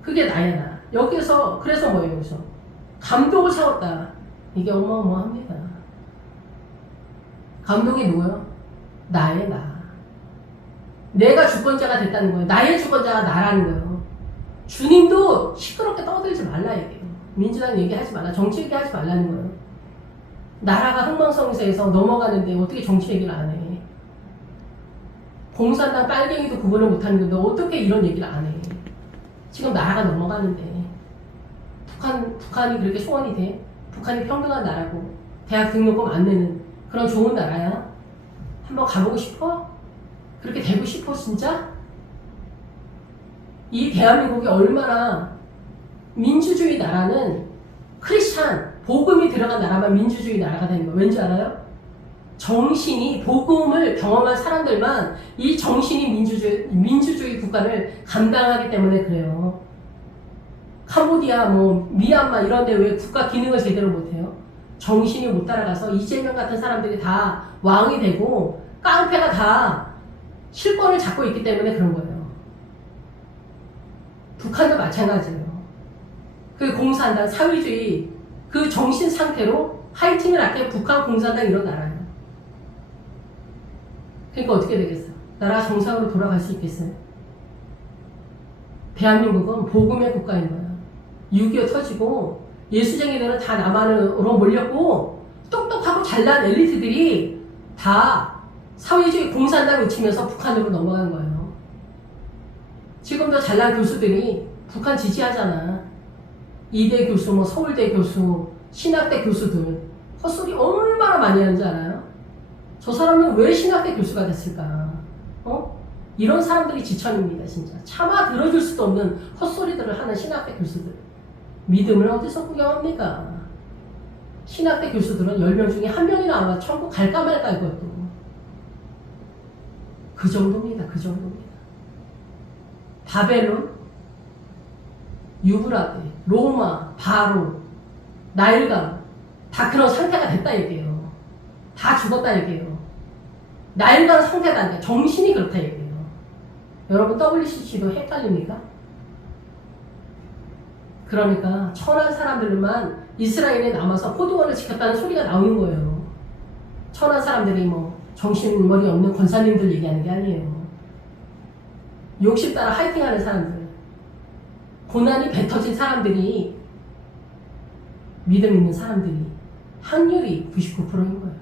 그게 나야 나. 여기서 그래서 뭐예요? 여기서 감독을 세웠다. 이게 어마어마합니다. 감독이 누구요? 나의 나. 내가 주권자가 됐다는 거예요. 나의 주권자가 나라는 거예요. 주님도 시끄럽게 떠들지 말라 얘기해요. 민주당 얘기하지 말라. 정치 얘기하지 말라는 거예요. 나라가 흥망성쇠에서 넘어가는데 어떻게 정치 얘기를 안 해? 공산당 빨갱이도 구분을 못하는 건데 어떻게 이런 얘기를 안 해? 지금 나라가 넘어가는데 북한이 그렇게 소원이 돼? 북한이 평등한 나라고 대학 등록금 안 내는 그런 좋은 나라야? 한번 가보고 싶어? 그렇게 되고 싶어 진짜? 이 대한민국이 얼마나 민주주의 나라는 크리스찬 복음이 들어간 나라만 민주주의 나라가 되는 거야. 왠지 알아요? 정신이 복음을 경험한 사람들만 이 정신이 민주주의 국가를 감당하기 때문에 그래요. 캄보디아, 미얀마 이런 데 왜 국가 기능을 제대로 못해요? 정신이 못 따라가서 이재명 같은 사람들이 다 왕이 되고 깡패가 다 실권을 잡고 있기 때문에 그런 거예요. 북한도 마찬가지예요. 그 공산당, 사회주의 그 정신 상태로 하이틴을 아껴 북한 공산당 이런 나라예요. 그러니까 어떻게 되겠어? 나라가 정상으로 돌아갈 수 있겠어요? 대한민국은 복음의 국가인 거야. 6.25 터지고 예수쟁이들은 다 남한으로 몰렸고 똑똑하고 잘난 엘리트들이 다 사회주의 공산당 외치면서 북한으로 넘어간 거예요. 지금도 잘난 교수들이 북한 지지하잖아. 이대 교수, 서울대 교수, 신학대 교수들 헛소리 얼마나 많이 하는지 알아요? 저 사람은 왜 신학대 교수가 됐을까? 이런 사람들이 지천입니다, 진짜. 차마 들어줄 수도 없는 헛소리들을 하는 신학대 교수들. 믿음을 어디서 구경합니까? 신학대 교수들은 10명 중에 1명이 나와 천국 갈까 말까 이것도. 그 정도입니다, 그 정도입니다. 바벨론, 유브라데, 로마, 바로, 나일강 다 그런 상태가 됐다 얘기예요. 다 죽었다 얘기예요. 나일강 상태다. 정신이 그렇다 얘기예요. 여러분 WCC도 헷갈립니까? 그러니까 천한 사람들만 이스라엘에 남아서 포도원을 지켰다는 소리가 나오는 거예요. 천한 사람들이 뭐 정신머리 없는 권사님들 얘기하는 게 아니에요. 욕심 따라 하이팅하는 사람들, 고난이 뱉어진 사람들이, 믿음 있는 사람들이 확률이 99%인 거예요.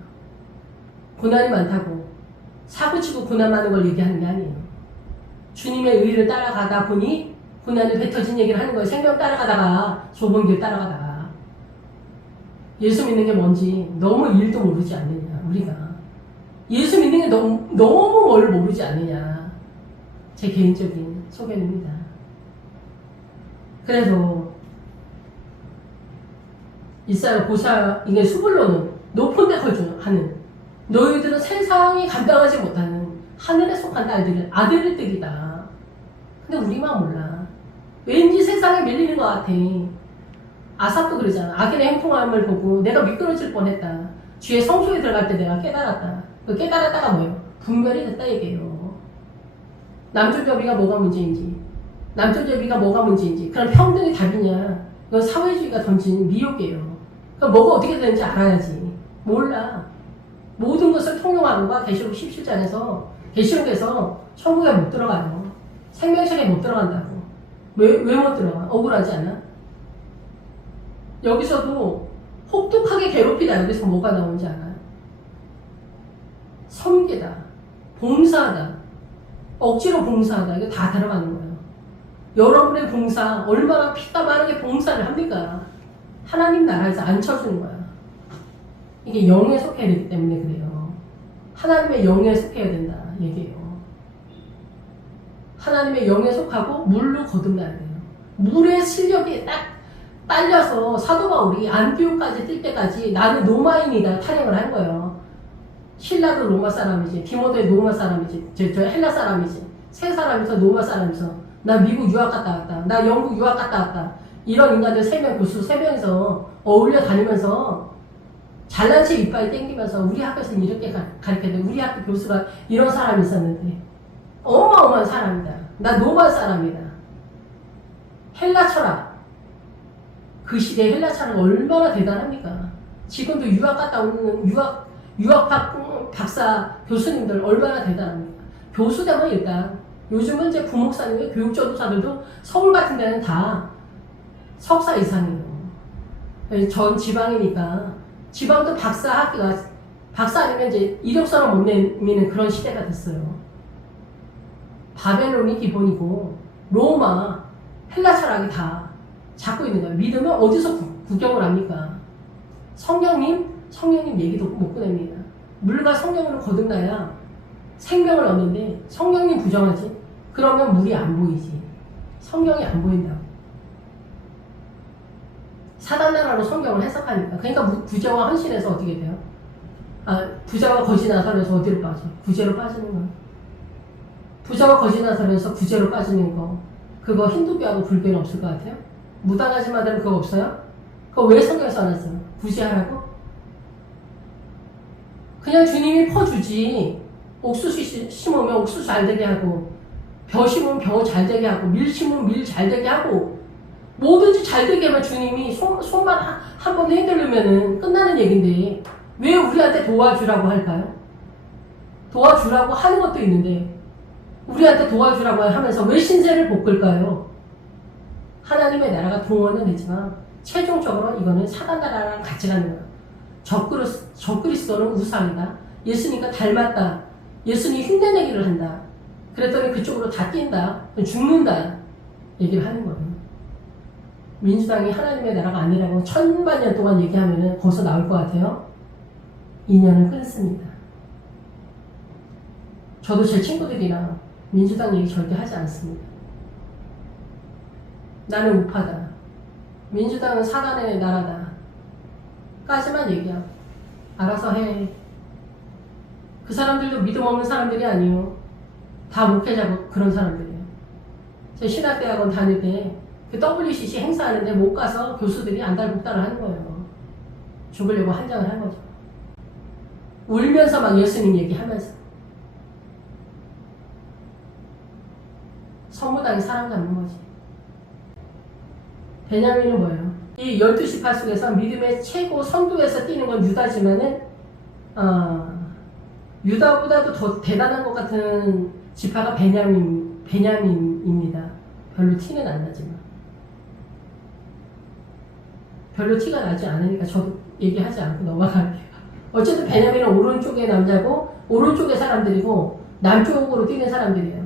고난이 많다고 사고치고 고난 많은 걸 얘기하는 게 아니에요. 주님의 의를 따라가다 보니 고난이 뱉어진 얘기를 하는 거예요. 생명 따라가다가 좁은 길 따라가다가. 예수 믿는 게 뭔지 너무 일도 모르지 않느냐 우리가. 예수 믿는 게 너무 뭘 모르지 않느냐. 제 개인적인 소견입니다. 그래서 이사야 고사 이게 수불로는 높은 데 거주하는 너희들은 세상이 감당하지 못하는 하늘에 속한 아들들이다. 근데 우리만 몰라. 왠지 세상에 밀리는 것 같아. 아삽도 그러잖아. 악인의 행통함을 보고 내가 미끄러질 뻔했다. 주의 성소에 들어갈 때 내가 깨달았다. 그 깨달았다가 뭐예요? 분별이 됐다 얘기해요. 남존여비가 뭐가 문제인지, 남존여비가 뭐가 문제인지, 그럼 평등이 답이냐? 이건 사회주의가 던진 미혹이에요. 그럼 뭐가 어떻게 되는지 알아야지. 몰라. 모든 것을 통용하고가 계시록 17장에서 계시록에서 천국에 못 들어가요. 생명책에 못 들어간다고. 왜 못 들어가? 억울하지 않아? 여기서도 혹독하게 괴롭히다. 여기서 뭐가 나오는지 알아요? 섬기다, 봉사하다, 억지로 봉사하다. 이거 다 들어가는 거예요. 여러분의 봉사, 얼마나 피가 마르게 봉사를 합니까? 하나님 나라에서 안 쳐주는 거야. 이게 영에 속해야 되기 때문에 그래요. 하나님의 영에 속해야 된다 얘기해요. 하나님의 영에 속하고 물로 거듭나야 돼요. 물의 실력이 딱 딸려서 사도 바울이 안디옥까지 뛸 때까지 나는 로마인이다 탄핵을 한 거예요. 신라도 로마 사람이지, 디모데도 로마 사람이지, 저 헬라 사람이지, 세 사람이서 로마 사람이서 나 미국 유학 갔다 왔다, 나 영국 유학 갔다 왔다. 이런 인간들 3명, 교수 3명이서 어울려 다니면서 잘난 체 이빨 땡기면서 우리 학교에서는 이렇게 가르쳤는데 우리 학교 교수가 이런 사람이 있었는데 어마어마한 사람이다. 나 로마 사람이다. 헬라 철학. 그 시대의 헬라 철학은 얼마나 대단합니까? 지금도 유학 갔다 오는 유학 박사 교수님들 얼마나 대단합니까? 교수 되면 일단 요즘은 이제 부목사님의 교육 전도사들도 서울 같은 데는 다 석사 이상이에요. 전 지방이니까 지방도 박사 학교가 박사 아니면 이제 이력서를 못 내미는 그런 시대가 됐어요. 바벨론이 기본이고 로마, 헬라 철학이 다 잡고 있는 거예요. 믿으면 어디서 구경을 합니까? 성령님 얘기도 못 꺼냅니다. 물과 성령으로 거듭나야 생명을 얻는데 성령님 부정하지? 그러면 물이 안 보이지. 성령이 안 보인다고. 사단 나라로 성경을 해석하니까. 그러니까 부자와 헌신해서 어떻게 돼요? 부자와 거지 나서면서 어디로 빠져? 구제로 빠지는 거예요. 부자와 거지 나서면서 구제로 빠지는 거. 그거 힌두교하고 불교는 없을 것 같아요? 무당아줌마들은 그거 없어요? 그거 왜 성경에서 안 했어요? 구제하라고? 그냥 주님이 퍼주지. 옥수수 심으면 옥수수 잘 되게 하고, 벼 심으면 벼 잘 되게 하고, 밀 심으면 밀 잘 되게 하고, 뭐든지 잘 되게 하면 주님이 손만 한 번 흔들리면은 끝나는 얘긴데 왜 우리한테 도와주라고 할까요? 도와주라고 하는 것도 있는데 우리한테 도와주라고 하면서 왜 신세를 볶을까요? 하나님의 나라가 동원은 되지만 최종적으로 이거는 사단 나라랑 같이 가는 거예요. 적그리스도는 우상이다. 예수님과 닮았다. 예수님 흉내내기를 한다. 그랬더니 그쪽으로 다 뛴다. 죽는다. 얘기를 하는 거예요. 민주당이 하나님의 나라가 아니라고 1000만 년 동안 얘기하면은 거기서 나올 것 같아요. 인연을 끊습니다. 저도 제 친구들이랑 민주당 얘기 절대 하지 않습니다. 나는 우파다. 민주당은 사단의 나라다. 까지만 얘기하고 알아서 해. 그 사람들도 믿음 없는 사람들이 아니에요. 다 목회자고 그런 사람들이에요. 저 신학대학원 다닐 때 그 WCC 행사하는데 못 가서 교수들이 안달복달을 하는 거예요. 죽으려고 한장을 한 거죠. 울면서 막 예수님 얘기하면서. 성무당이 사람 잡는 거지. 베냐민은 뭐예요? 이 12지파 속에서 믿음의 최고 선두에서 뛰는 건 유다지만은 유다보다도 더 대단한 것 같은 지파가 베냐민입니다. 별로 티는 안 나지만. 별로 티가 나지 않으니까 저도 얘기하지 않고 넘어갈게요. 어쨌든 베냐민은 오른쪽의 남자고 오른쪽의 사람들이고 남쪽으로 뛰는 사람들이에요.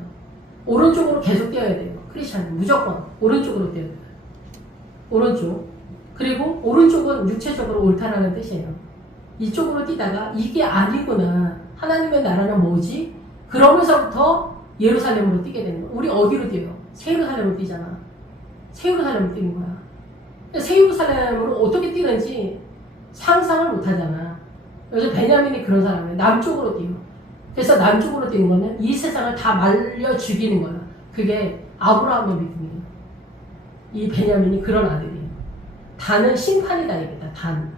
오른쪽으로 계속 뛰어야 돼요. 크리스찬은 무조건 오른쪽으로 뛰어야 돼요. 오른쪽. 그리고 오른쪽은 육체적으로 옳다라는 뜻이에요. 이쪽으로 뛰다가 이게 아니구나. 하나님의 나라는 뭐지? 그러면서부터 예루살렘으로 뛰게 되는 거야. 우리 어디로 뛰어요? 새 예루살렘으로 뛰잖아. 새 예루살렘으로 뛰는 거야. 새 예루살렘으로 어떻게 뛰는지 상상을 못 하잖아. 요즘 베냐민이 그런 사람이에요. 남쪽으로 뛰어. 그래서 남쪽으로 뛰는 거는 이 세상을 다 말려 죽이는 거야. 그게 아브라함의 믿음이에요. 이 베냐민이 그런 아들이에요. 단은 심판이다 얘기다. 단.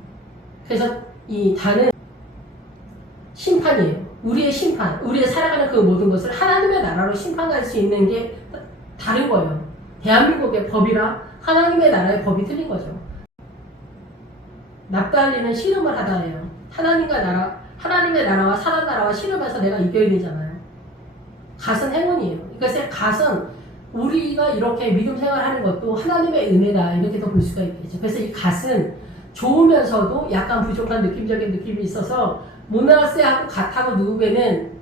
그래서 이 단은 심판이에요. 우리의 심판, 우리의 살아가는 그 모든 것을 하나님의 나라로 심판할 수 있는 게 다른 거예요. 대한민국의 법이랑 하나님의 나라의 법이 틀린 거죠. 납달리는 씨름을 하다 해요. 하나님의 나라와 사람 나라와 씨름해서 내가 이겨야 되잖아요. 갓은 행운이에요. 그러니까 갓은 우리가 이렇게 믿음 생활하는 것도 하나님의 은혜다 이렇게도 볼 수가 있겠죠. 그래서 이 갓은 좋으면서도 약간 부족한 느낌적인 느낌이 있어서 므낫세하고 갓하고 느굽에는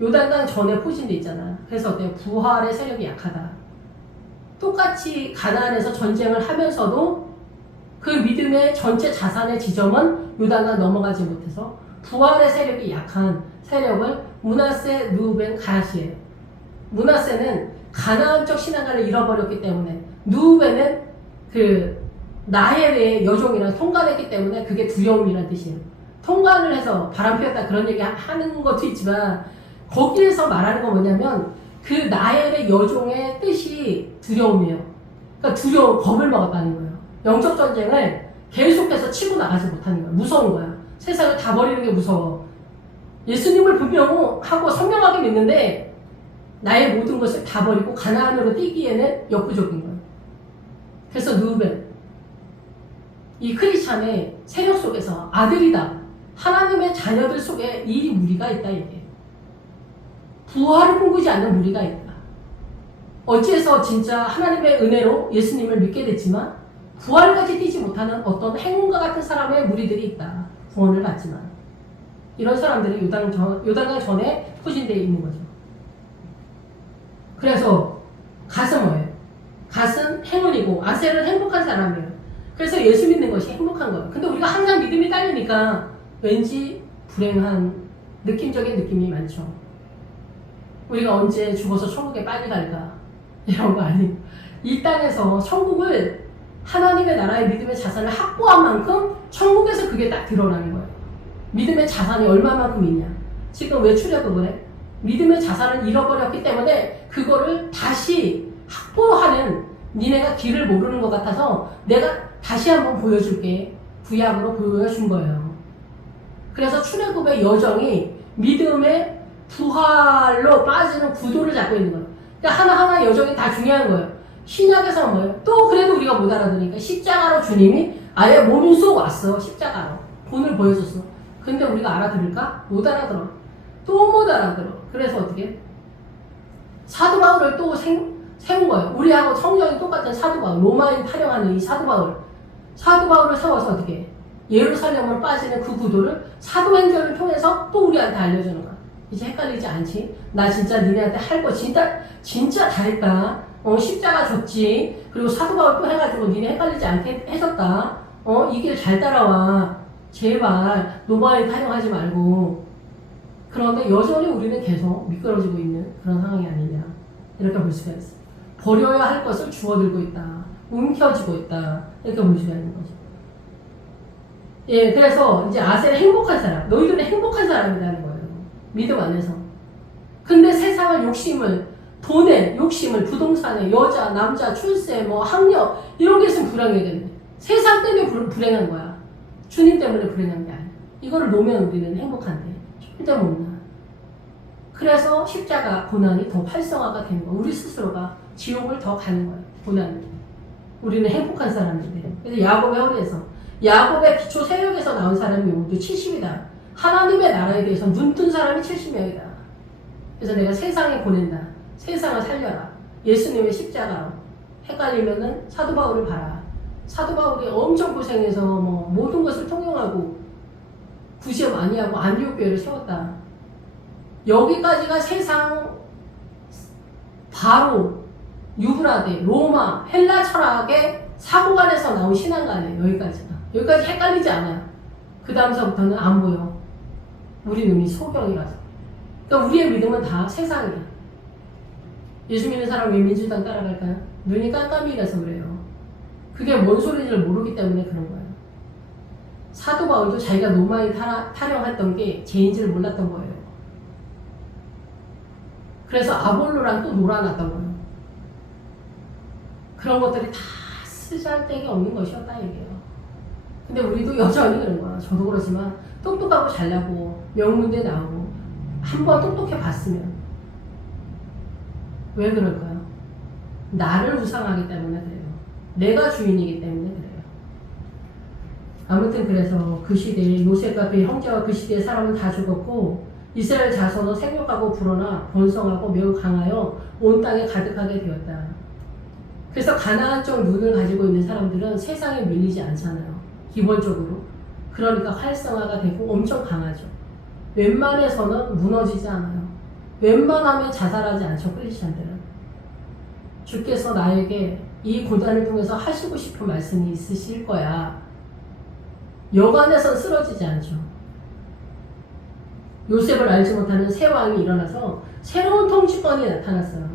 요단강 전에 포진돼 있잖아. 그래서 어때요? 부활의 세력이 약하다. 똑같이 가나안에서 전쟁을 하면서도 그 믿음의 전체 자산의 지점은 요단강 넘어가지 못해서 부활의 세력이 약한 세력을 므낫세, 느굽엔, 갓이에요. 므낫세는 가나안적 신앙을 잃어버렸기 때문에 느굽에는 그 나헬의 여종이랑 통관했기 때문에 그게 두려움이라는 뜻이에요. 통관을 해서 바람 피웠다 그런 얘기 하는 것도 있지만 거기에서 말하는 건 뭐냐면 그 나헬의 여종의 뜻이 두려움이에요. 그러니까 두려움, 겁을 먹었다는 거예요. 영적 전쟁을 계속해서 치고 나가지 못하는 거예요. 무서운 거야. 세상을 다 버리는 게 무서워. 예수님을 분명하고 선명하게 믿는데 나의 모든 것을 다 버리고 가나안으로 뛰기에는 역부족인 거예요. 그래서 느굽엔 이 크리스찬의 세력 속에서 아들이다. 하나님의 자녀들 속에 이 무리가 있다 이게. 부활을 꿈꾸지 않는 무리가 있다. 어찌해서 진짜 하나님의 은혜로 예수님을 믿게 됐지만 부활까지 뛰지 못하는 어떤 행운과 같은 사람의 무리들이 있다. 구원을 받지만 이런 사람들이 요단강 전에 포진되어 있는 거죠. 그래서 갓은 뭐예요? 갓은 행운이고 아셀은 행복한 사람이에요. 그래서 예수 믿는 것이 행복한 거예요. 근데 우리가 항상 믿음이 딸리니까 왠지 불행한 느낌적인 느낌이 많죠. 우리가 언제 죽어서 천국에 빨리 갈까 이런 거 아니고 이 땅에서 천국을 하나님의 나라의 믿음의 자산을 확보한 만큼 천국에서 그게 딱 드러나는 거예요. 믿음의 자산이 얼마만큼 있냐. 지금 왜 출애굽을 해? 믿음의 자산을 잃어버렸기 때문에 그거를 다시 확보하는 니네가 길을 모르는 것 같아서 내가 다시 한번 보여줄게. 구약으로 보여준 거예요. 그래서 출애굽의 여정이 믿음의 부활로 빠지는 구도를 잡고 있는 거예요. 그러니까 하나하나 여정이 다 중요한 거예요. 신약에서는 뭐예요? 또 그래도 우리가 못 알아들으니까 십자가로 주님이 아예 몸 속 왔어. 십자가로. 본을 보여줬어. 근데 우리가 알아들을까? 못 알아들어. 또 못 알아들어. 그래서 어떻게? 사도 바울을 또 세운 거예요. 우리하고 성경이 똑같은 사도 바울. 로마인 타령하는 이 사도 바울. 사도 바울을 세워서 어떻게? 예루살렘으로 빠지는 그 구도를 사도행전을 통해서 또 우리한테 알려주는 거야. 이제 헷갈리지 않지? 나 진짜 니네한테 할 거 진짜 잘했다. 십자가 줬지. 그리고 사도 바울 또 해가지고 니네 헷갈리지 않게 해줬다. 이 길 잘 따라와. 제발 로마인 타령하지 말고. 그런데 여전히 우리는 계속 미끄러지고 있는 그런 상황이 아니냐. 이렇게 볼 수가 있어. 버려야 할 것을 주워들고 있다. 움켜쥐고 있다. 이렇게 볼 수가 있는 거죠. 예, 그래서 이제 아셀은 행복한 사람. 너희들은 행복한 사람이라는 거예요. 믿음 안에서. 근데 세상을 욕심을 돈에 욕심을, 부동산에, 여자, 남자, 출세, 뭐 학력 이런 게 있으면 불행하겠네. 세상 때문에 불행한 거야. 주님 때문에 불행한 게 아니야. 이거를 놓으면 우리는 행복한데 절대 못 나. 그래서 십자가 고난이 더 활성화가 되는 거야. 우리 스스로가 지옥을 더 가는 거야. 고난이. 우리는 행복한 사람인데. 그래서 야곱의 허리에서, 야곱의 기초 세력에서 나온 사람이 모두 70이다. 하나님의 나라에 대해서 눈뜬 사람이 70명이다. 그래서 내가 세상에 보낸다. 세상을 살려라. 예수님의 십자가로. 헷갈리면은 사도 바울을 봐라. 사도 바울이 엄청 고생해서 뭐 모든 것을 통용하고 구시험 많이 하고 안디옥 교회를 세웠다. 여기까지가 세상 바로 유브라데, 로마, 헬라 철학의 사고관에서 나온 신앙가네. 여기까지가. 여기까지 헷갈리지 않아. 그 다음서부터는 안 보여. 우리 눈이 소경이라서. 그러니까 우리의 믿음은 다 세상이야. 예수 믿는 사람 왜 민주당 따라갈까요? 눈이 깜깜이라서 그래요. 그게 뭔 소리인지 모르기 때문에 그런 거예요. 사도 바울도 자기가 로마에 타령했던 게 죄인지를 몰랐던 거예요. 그래서 아볼로랑 또 놀아놨던 거예요. 그런 것들이 다 쓰잘데기 없는 것이었다 이게요. 근데 우리도 여전히 그런 거야. 저도 그렇지만 똑똑하고 잘나고 명문대 나오고 한번 똑똑해 봤으면 왜 그럴까요? 나를 우상하기 때문에 그래요. 내가 주인이기 때문에 그래요. 아무튼 그래서 그 시대에 요셉과 그의 형제와 그 시대의 사람은 다 죽었고 이스라엘 자손은 생육하고 불어나 번성하고 매우 강하여 온 땅에 가득하게 되었다. 그래서 가나안적 눈을 가지고 있는 사람들은 세상에 밀리지 않잖아요. 기본적으로. 그러니까 활성화가 되고 엄청 강하죠. 웬만해서는 무너지지 않아요. 웬만하면 자살하지 않죠. 크리스찬들은. 주께서 나에게 이 고난을 통해서 하시고 싶은 말씀이 있으실 거야. 여간에선 쓰러지지 않죠. 요셉을 알지 못하는 새 왕이 일어나서 새로운 통치권이 나타났어요.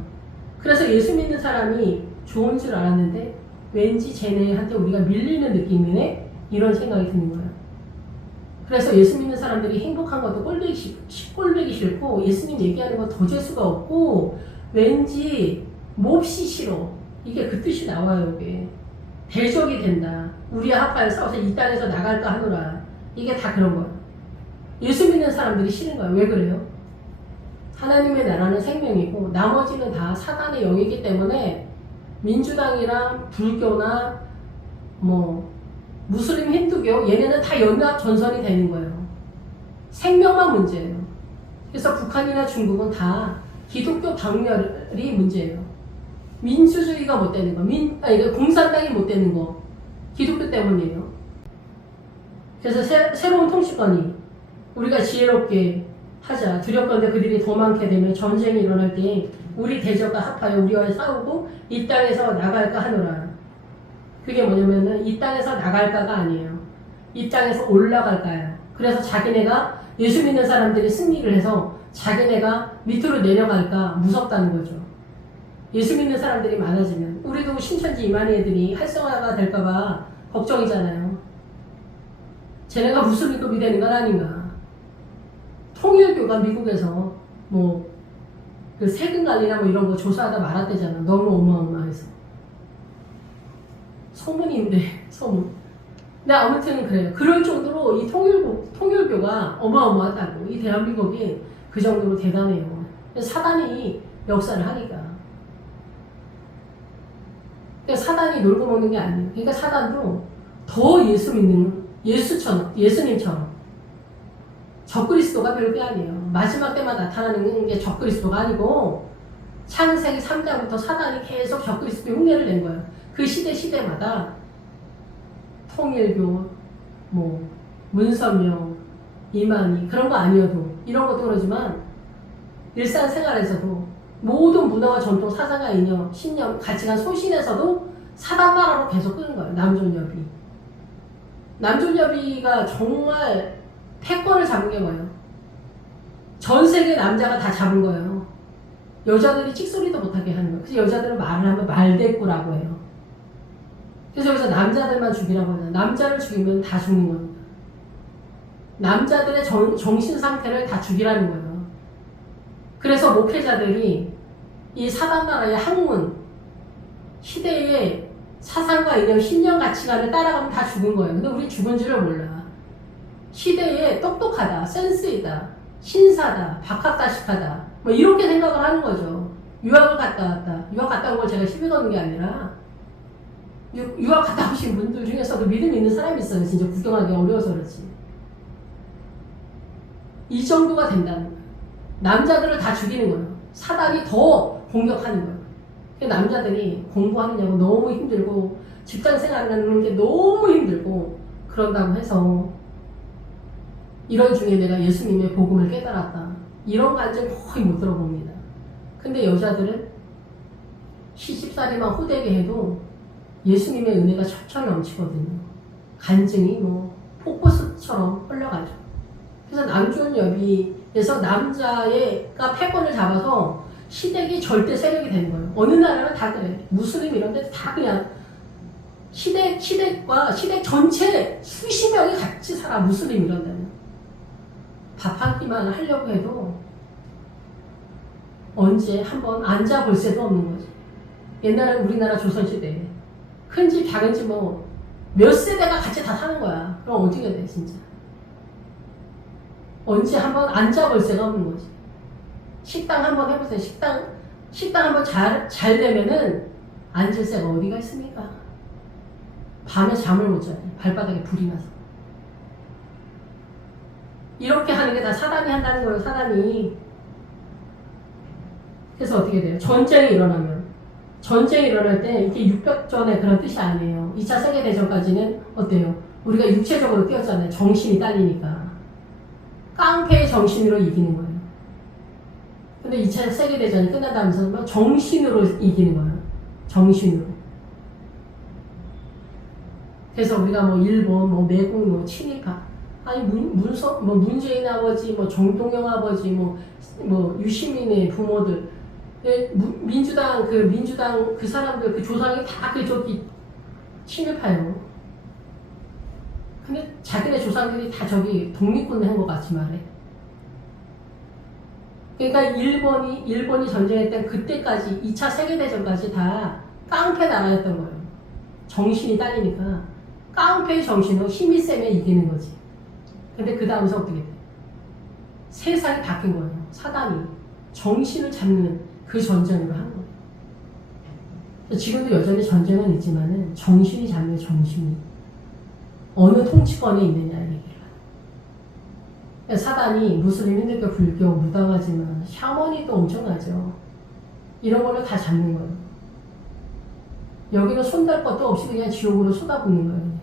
그래서 예수 믿는 사람이 좋은 줄 알았는데 왠지 쟤네한테 우리가 밀리는 느낌이네? 이런 생각이 드는 거예요. 그래서 예수 믿는 사람들이 행복한 것도 꼴보기 싫고 예수님 얘기하는 건 더 재수가 없고 왠지 몹시 싫어. 이게 그 뜻이 나와요. 이게 대적이 된다. 우리와 합하여 싸워서 이 땅에서 나갈까 하노라. 이게 다 그런 거예요. 예수 믿는 사람들이 싫은 거예요. 왜 그래요? 하나님의 나라는 생명이고 나머지는 다 사단의 영이기 때문에 민주당이랑 불교나 뭐 무슬림 힌두교 얘네는 다 연합 전선이 되는 거예요. 생명만 문제예요. 그래서 북한이나 중국은 다 기독교 박멸이 문제예요. 민주주의가 못 되는 거, 공산당이 못 되는 거 기독교 때문이에요. 그래서 새로운 통치권이 우리가 지혜롭게 하자. 두렵건대 그들이 더 많게 되면 전쟁이 일어날 때 우리 대적과 합하여 우리와 싸우고 이 땅에서 나갈까 하노라. 그게 뭐냐면은 이 땅에서 나갈까가 아니에요. 이 땅에서 올라갈까요. 그래서 자기네가 예수 믿는 사람들이 승리를 해서 자기네가 밑으로 내려갈까 무섭다는 거죠. 예수 믿는 사람들이 많아지면 우리도 신천지 이만희 애들이 활성화가 될까봐 걱정이잖아요. 쟤네가 무슨 믿음이 되는 건 아닌가. 통일교가 미국에서 뭐 그 세금 관리나 뭐 이런 거 조사하다 말았대잖아. 너무 어마어마해서. 소문인데 소문. 근데 아무튼 그래요. 그럴 정도로 이 통일교가 어마어마하다고. 이 대한민국이 그 정도로 대단해요. 사단이 역사를 하니까. 그러니까 사단이 놀고 먹는 게 아니에요. 그러니까 사단도 더 예수님처럼 적그리스도가 별게 아니에요. 마지막 때만 나타나는 게 적그리스도가 아니고 창세기 3장부터 사단이 계속 적그리스도 흉내를 낸 거예요. 그 시대마다 통일교, 뭐 문선명, 이만희 그런 거 아니어도 이런 것도 그러지만 일상생활에서도 모든 문화와 전통, 사상과 이념, 신념, 가치관, 소신에서도 사단 나라로 계속 끄는 거예요. 남존여비. 남존여비가 정말 패권을 잡은 게 뭐예요? 전 세계 남자가 다 잡은 거예요. 여자들이 찍소리도 못하게 하는 거예요. 그래서 여자들은 말을 하면 말대꾸라고 해요. 그래서 여기서 남자들만 죽이라고 하잖아요. 남자를 죽이면 다 죽는 겁니다. 남자들의 정신 상태를 다 죽이라는 거예요. 그래서 목회자들이 이 사단나라의 학문, 시대의 사상과 이념, 신념 가치관을 따라가면 다 죽은 거예요. 근데 우리 죽은 줄을 몰라. 시대에 똑똑하다, 센스 있다, 신사다, 박학다식하다, 뭐 이렇게 생각을 하는 거죠. 유학을 갔다 왔다. 유학 갔다 온 걸 제가 시비 거는 게 아니라 유학 갔다 오신 분들 중에서도 믿음 있는 사람이 있어요. 진짜 구경하기 어려워서 그렇지. 이 정도가 된다는 거예요. 남자들을 다 죽이는 거예요. 사단이 더 공격하는 거예요. 남자들이 공부하느냐고 너무 힘들고 직장 생활하는 게 너무 힘들고 그런다고 해서 이런 중에 내가 예수님의 복음을 깨달았다. 이런 간증 거의 못 들어봅니다. 근데 여자들은 시집살이만 호되게 해도 예수님의 은혜가 철철 넘치거든요. 간증이 뭐 폭포수처럼 흘러가죠. 그래서 남존여비에서 남자가 패권을 잡아서 시댁이 절대 세력이 되는 거예요. 어느 나라는 다 그래. 무슬림 이런 데 다 그냥 시댁과 시댁 전체 수십 명이 같이 살아. 무슬림 이런 데는. 밥 한 끼만 하려고 해도 언제 한번 앉아볼 새도 없는 거지. 옛날에 우리나라 조선시대에 큰 집 작은 집 뭐 몇 세대가 같이 다 사는 거야. 그럼 어떻게 돼 진짜. 언제 한번 앉아볼 새가 없는 거지. 식당 한번 해보세요. 식당 한번 잘 되면은 앉을 새가 어디가 있습니까? 밤에 잠을 못 자요. 발바닥에 불이 나서. 이렇게 하는 게 다 사단이 한다는 거예요. 사단이. 그래서 어떻게 돼요? 전쟁이 일어날 때 이게 육벽전의 그런 뜻이 아니에요. 2차 세계대전까지는 어때요? 우리가 육체적으로 뛰었잖아요. 정신이 딸리니까. 깡패의 정신으로 이기는 거예요. 근데 2차 세계대전이 끝난다면서 정신으로 이기는 거예요. 정신으로. 그래서 우리가 뭐 일본, 뭐 미국, 뭐 친일파, 아니 문재인 아버지, 뭐 정동영 아버지, 뭐 유시민의 부모들, 민주당 그 사람들 그 조상이 다 그 저기 친일파예요. 근데 자기네 조상들이 다 저기 독립군을 한 것 같이 말해. 그러니까 일본이 전쟁했던 그때까지 2차 세계대전까지 다 깡패 나라였던 거예요. 정신이 딸리니까 깡패의 정신으로 힘이 세면 이기는 거지. 근데 그 다음에서 어떻게 돼? 세상이 바뀐 거예요. 사단이 정신을 잡는 그 전쟁으로 한 거예요. 지금도 여전히 전쟁은 있지만은 정신이 잡는 정신이 어느 통치권에 있느냐 얘기를 하는. 사단이 무슬림, 힌두교, 불교, 무당하지만 샤머니도 엄청나죠. 이런 걸로 다 잡는 거예요. 여기는 손댈 것도 없이 그냥 지옥으로 쏟아붓는 거예요. 그냥.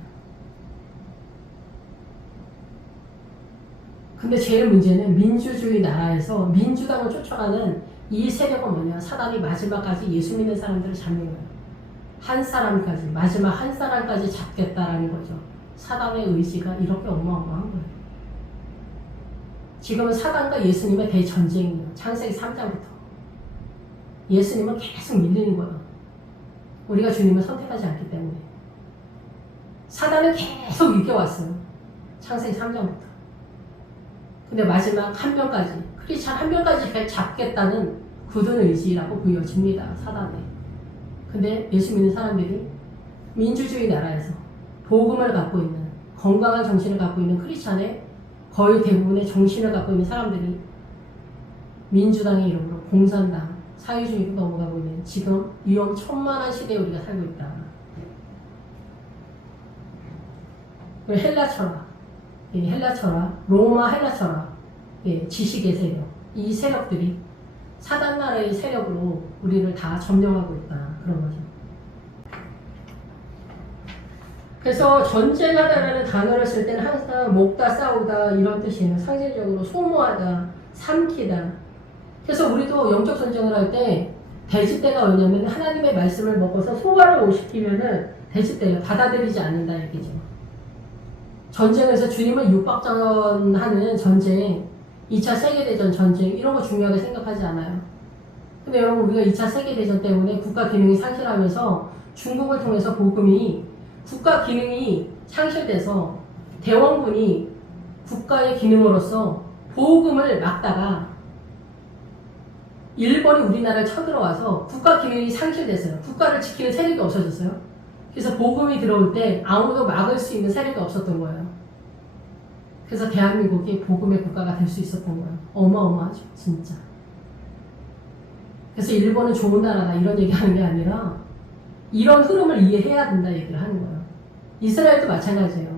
근데 제일 문제는 민주주의 나라에서 민주당을 쫓아가는 이 세력은 뭐냐? 사단이 마지막까지 예수 믿는 사람들을 잡는 거예요. 한 사람까지, 마지막 한 사람까지 잡겠다라는 거죠. 사단의 의지가 이렇게 어마어마한 거예요. 지금은 사단과 예수님의 대전쟁이에요. 창세기 3장부터. 예수님은 계속 밀리는 거예요. 우리가 주님을 선택하지 않기 때문에. 사단은 계속 이겨왔어요. 창세기 3장부터. 근데 마지막 한 명까지, 크리스찬 한 명까지 잡겠다는 굳은 의지라고 보여집니다. 사단에. 근데 예수 믿는 사람들이 민주주의 나라에서 복음을 갖고 있는, 건강한 정신을 갖고 있는 크리스찬의 거의 대부분의 정신을 갖고 있는 사람들이 민주당의 이름으로 공산당, 사회주의로 넘어가고 있는 지금 위험천만한 시대에 우리가 살고 있다. 헬라 철학, 로마 헬라 철학, 지식의 세력, 이 세력들이 사단 나라의 세력으로 우리를 다 점령하고 있다. 그런 거죠. 그래서 전쟁하다라는 단어를 쓸 때는 항상 먹다, 싸우다 이런 뜻이에요. 상징적으로 소모하다, 삼키다. 그래서 우리도 영적 전쟁을 할 때 대지대가 뭐냐면 하나님의 말씀을 먹어서 소화를 오시키면은 대지대예요. 받아들이지 않는다 얘기죠. 전쟁에서 주님을 육박전하는 전쟁, 2차 세계대전 전쟁 이런 거 중요하게 생각하지 않아요. 근데 여러분 우리가 2차 세계대전 때문에 국가 기능이 상실하면서 중국을 통해서 복음이 국가 기능이 상실돼서 대원군이 국가의 기능으로서 복음을 막다가 일본이 우리나라에 쳐들어와서 국가 기능이 상실됐어요. 국가를 지키는 세력이 없어졌어요. 그래서 복음이 들어올 때 아무도 막을 수 있는 세력이 없었던 거예요. 그래서 대한민국이 복음의 국가가 될 수 있었던 거예요. 어마어마하죠, 진짜. 그래서 일본은 좋은 나라다 이런 얘기하는 게 아니라 이런 흐름을 이해해야 된다 얘기를 하는 거예요. 이스라엘도 마찬가지예요.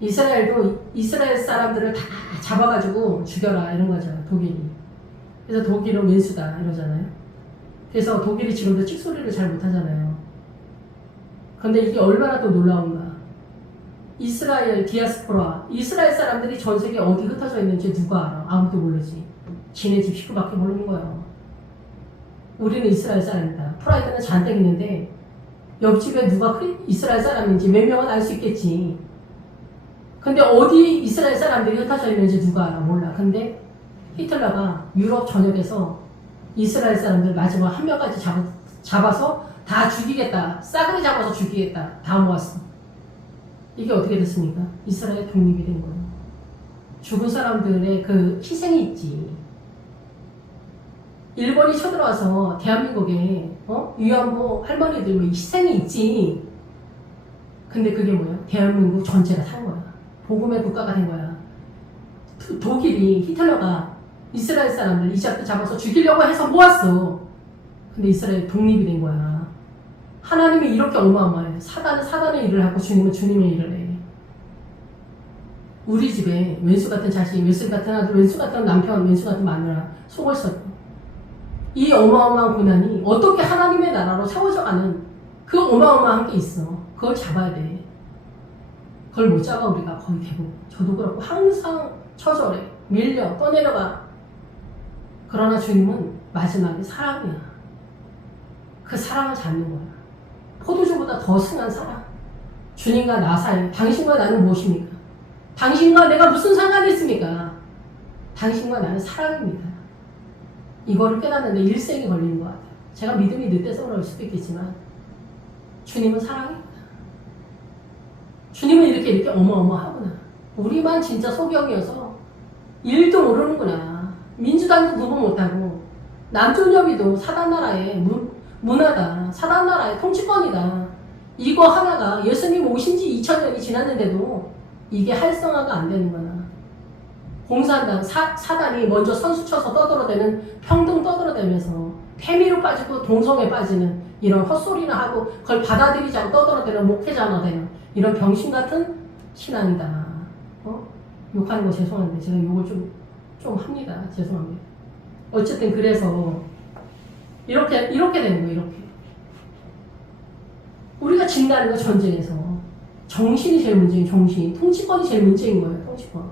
이스라엘도 이스라엘 사람들을 다 잡아가지고 죽여라 이런 거죠, 독일이. 그래서 독일은 왼수다 이러잖아요. 그래서 독일이 지금도 찍소리를 잘 못하잖아요. 근데 이게 얼마나 또 놀라운가. 이스라엘 디아스포라, 이스라엘 사람들이 전 세계 어디 흩어져 있는지 누가 알아? 아무도 모르지. 지네 집 식구밖에 모르는 거예요. 우리는 이스라엘 사람이다. 프라이드는 잔뜩 있는데 옆집에 누가 이스라엘 사람인지 몇 명은 알 수 있겠지. 근데 어디 이스라엘 사람들이 흩어져 있는지 누가 알아? 몰라. 근데 히틀러가 유럽 전역에서 이스라엘 사람들 마지막 한 명까지 잡아서 다 죽이겠다. 싸그리 잡아서 죽이겠다. 다 모았어. 이게 어떻게 됐습니까? 이스라엘 독립이 된 거예요. 죽은 사람들의 그 희생이 있지. 일본이 쳐들어와서 대한민국에 위안부 할머니들 뭐 희생이 있지. 근데 그게 뭐야? 대한민국 전체가 산 거야. 복음의 국가가 된 거야. 독일이 히틀러가 이스라엘 사람들 이집트 잡아서 죽이려고 해서 모았어. 근데 이스라엘 독립이 된 거야. 하나님이 이렇게 어마어마해. 사단은 사단의 일을 하고 주님은 주님의 일을 해. 우리 집에 왼수 같은 자식, 왼수 같은 아들, 왼수 같은 남편, 왼수 같은 마누라 속을 썩고 이 어마어마한 고난이 어떻게 하나님의 나라로 세워져 가는 그 어마어마한 게 있어. 그걸 잡아야 돼. 그걸 못 잡아 우리가 거의 대부분. 저도 그렇고 항상 처절해. 밀려 떠내려가. 그러나 주님은 마지막에 사랑이야. 그 사랑을 잡는 거야. 포도주보다 더 순한 사랑. 주님과 나 사이, 당신과 나는 무엇입니까? 당신과 내가 무슨 상관이 있습니까? 당신과 나는 사랑입니다. 이거를 깨닫는데 일생이 걸리는 것 같아요. 제가 믿음이 늦대서 그럴 수도 있겠지만 주님은 사랑입니다. 주님은 이렇게 어마어마하구나. 우리만 진짜 소경이어서 일도 모르는구나. 민주당도 구분 못하고 남존여비도 사단나라의 문화다. 사단나라의 통치권이다. 이거 하나가 예수님 오신 지 2000년이 지났는데도 이게 활성화가 안 되는 거나. 공산당 사단이 먼저 선수 쳐서 떠들어대는 평등 떠들어대면서 태미로 빠지고 동성에 빠지는 이런 헛소리나 하고 그걸 받아들이지 않고 떠들어대는 목회자나 되는 이런 병신 같은 신앙이다. 욕하는 거 죄송한데 제가 욕을 좀 합니다. 죄송합니다. 어쨌든 그래서 이렇게 되는 거예요. 이렇게 우리가 진다는 거 전쟁에서 정신이 제일 문제예요. 정신. 통치권이 제일 문제인 거예요. 통치권.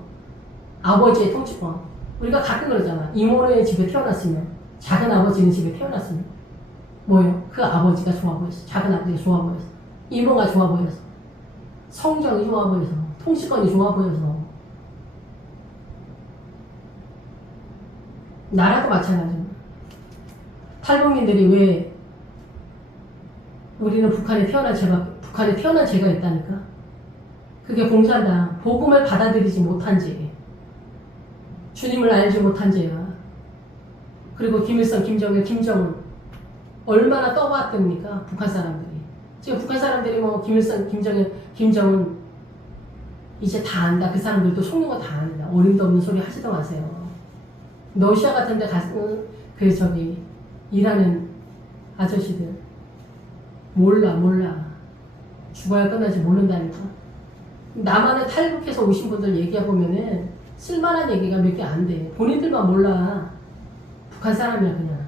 아버지의 통치권. 우리가 가끔 그러잖아. 이모의 집에 태어났으면, 작은 아버지는 집에 태어났으면 뭐예요? 그 아버지가 좋아 보였어. 작은 아버지가 좋아 보였어. 이모가 좋아 보였어. 성정이 좋아 보여서. 통치권이 좋아 보여서. 나라도 마찬가지입니다. 탈북민들이 왜 우리는 북한에 태어난 죄가 있다니까? 그게 공산당, 복음을 받아들이지 못한 죄. 주님을 알지 못한 죄야. 그리고 김일성, 김정일, 김정은 얼마나 떠봤답니까? 북한 사람들이. 지금 북한 사람들이 뭐 김일성, 김정일, 김정은 이제 다 안다. 그 사람들도 속는 거 다 안다. 어림도 없는 소리 하지도 마세요. 러시아 같은 데 가서 일하는 아저씨들 몰라. 죽어야 끝나지 모른다니까. 남한에 탈북해서 오신 분들 얘기해보면은 쓸만한 얘기가 몇 개 안 돼. 본인들만 몰라. 북한 사람이야 그냥.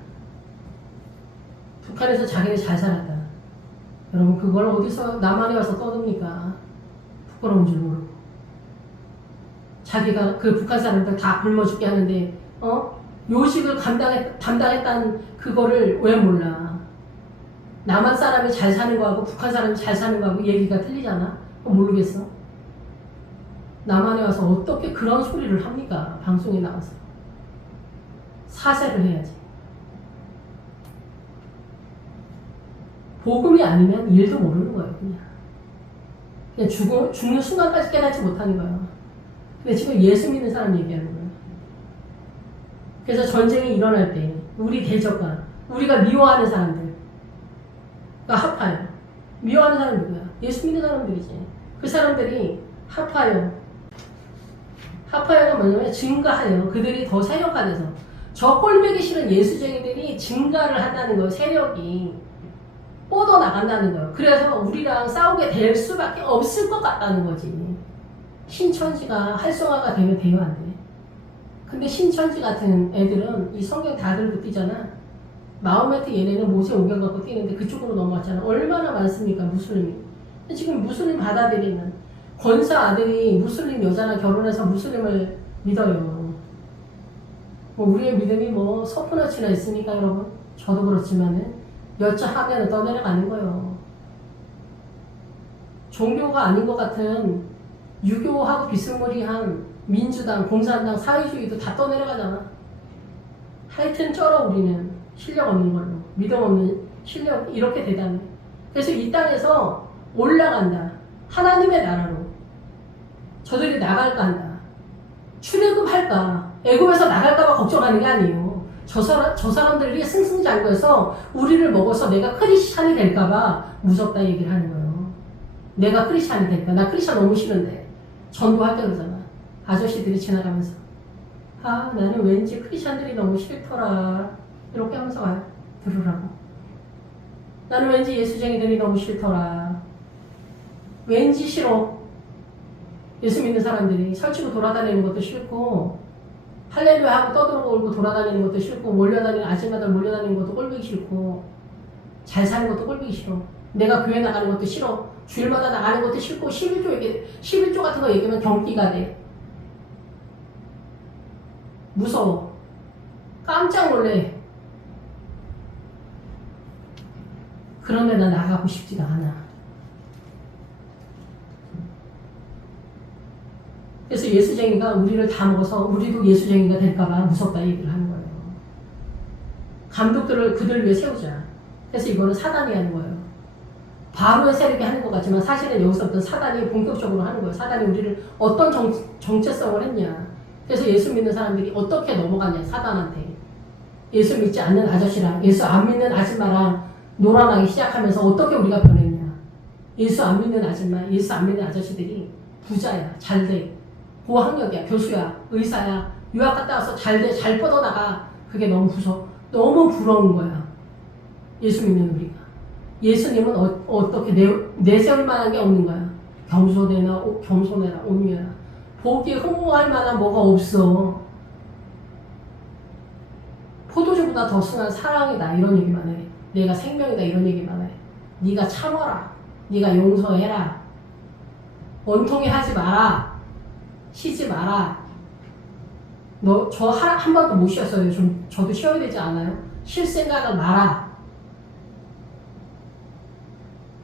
북한에서 자기네 잘 살았다. 여러분 그걸 어디서 남한에 와서 떠듭니까? 부끄러운 줄 모르고. 자기가 그 북한 사람들 다 굶어 죽게 하는데 요식을 담당했다는 그거를 왜 몰라. 남한 사람이 잘 사는 거하고 북한 사람이 잘 사는 거하고 얘기가 틀리잖아. 모르겠어. 남한에 와서 어떻게 그런 소리를 합니까? 방송에 나와서. 사세를 해야지. 복음이 아니면 일도 모르는 거예요. 그냥 죽는 순간까지 깨닫지 못하는 거예요. 근데 지금 예수 믿는 사람 얘기하는 거예요. 그래서 전쟁이 일어날 때 우리 대적과 우리가 미워하는 사람들과 합하여. 미워하는 사람 누구야? 예수 믿는 사람들이지. 그 사람들이 합하여. 합하여가 뭐냐면 증가하여. 그들이 더 세력화돼서. 저 꼴보기 싫은 예수쟁이들이 증가를 한다는 거예요. 세력이 뻗어나간다는 거예요. 그래서 우리랑 싸우게 될 수밖에 없을 것 같다는 거지. 신천지가 활성화가 되면 돼요, 안 돼? 근데 신천지 같은 애들은 이 성경 다 들고 뛰잖아. 마호메트 얘네는 모세 오경 갖고 뛰는데 그쪽으로 넘어왔잖아. 얼마나 많습니까, 무슬림이. 지금 무슬림 받아들이는 권사 아들이 무슬림 여자랑 결혼해서 무슬림을 믿어요. 뭐 우리의 믿음이 뭐 서프너치나 있으니까 여러분, 저도 그렇지만은 여차하면 떠내려가는 거예요. 종교가 아닌 것 같은 유교하고 비스무리한 민주당, 공산당, 사회주의도 다 떠내려가잖아. 하여튼 쩔어. 우리는 실력 없는 걸로, 믿음 없는 실력, 이렇게 대단해. 그래서 이 땅에서 올라간다. 하나님의 나라로 저들이 나갈까 한다. 출애굽할까, 애굽에서 나갈까봐 걱정하는 게 아니에요. 저 사람들이 승승장구해서 우리를 먹어서 내가 크리스찬이 될까봐 무섭다 얘기를 하는 거예요. 내가 크리스찬이 될까? 나 크리스찬 너무 싫은데. 전도할 때 그러잖아. 아저씨들이 지나가면서 아, 나는 왠지 크리스찬들이 너무 싫더라. 이렇게 하면서 와요. 들으라고. 나는 왠지 예수쟁이들이 너무 싫더라. 왠지 싫어. 예수 믿는 사람들이 설치고 돌아다니는 것도 싫고, 할렐루야 하고 떠들고 돌아다니는 것도 싫고, 몰려다니는 아줌마들 몰려다니는 것도 꼴보기 싫고, 잘 사는 것도 꼴보기 싫어. 내가 교회 나가는 것도 싫어. 주일마다 나가는 것도 싫고, 11조 같은 거 얘기하면 경기가 돼. 무서워. 깜짝 놀래. 그런데 나 나가고 싶지가 않아. 그래서 예수쟁이가 우리를 다 먹어서 우리도 예수쟁이가 될까봐 무섭다 얘기를 하는 거예요. 감독들을 그들 위해 세우자. 그래서 이거는 사단이 하는 거예요. 바로의 세력이 하는 것 같지만 사실은 여기서부터 사단이 본격적으로 하는 거예요. 사단이 우리를 어떤 정체성을 했냐. 그래서 예수 믿는 사람들이 어떻게 넘어가냐, 사단한테. 예수 믿지 않는 아저씨랑 예수 안 믿는 아줌마랑 놀아나기 시작하면서 어떻게 우리가 변했냐. 예수 안 믿는 아줌마, 예수 안 믿는 아저씨들이 부자야, 잘돼, 고학력이야, 교수야, 의사야, 유학 갔다 와서 잘돼, 잘 뻗어나가. 그게 너무 너무 부러운 거야. 예수 믿는 우리가. 예수님은 어떻게 내세울 만한 게 없는 거야. 겸손해라, 온유해라. 보기에 흠모할 만한 뭐가 없어. 포도주보다 더 순한 사랑이다, 이런 얘기만 해. 내가 생명이다, 이런 얘기만 해. 네가 참아라. 네가 용서해라. 원통해 하지 마라. 쉬지 마라. 저 한 번도 못 쉬었어요. 저도 쉬어야 되지 않아요? 쉴 생각을 마라.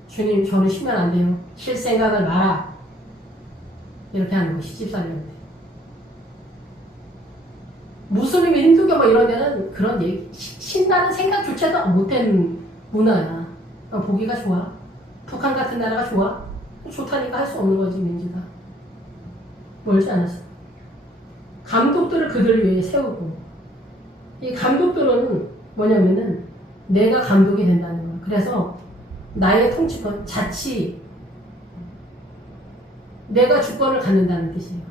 주님, 저는 쉬면 안 돼요. 쉴 생각을 마라. 이렇게 하는 거, 시집살이한테. 무슬림이 힌두교 뭐 이런 데는 그런 얘기, 신다는 생각조차도 못한 문화야. 보기가 좋아. 북한 같은 나라가 좋아? 좋다니까 할 수 없는 거지, 민주가. 멀지 않았어. 감독들을 그들 위해 세우고, 이 감독들은 뭐냐면은 내가 감독이 된다는 거야. 그래서 나의 통치권, 자치, 내가 주권을 갖는다는 뜻이에요.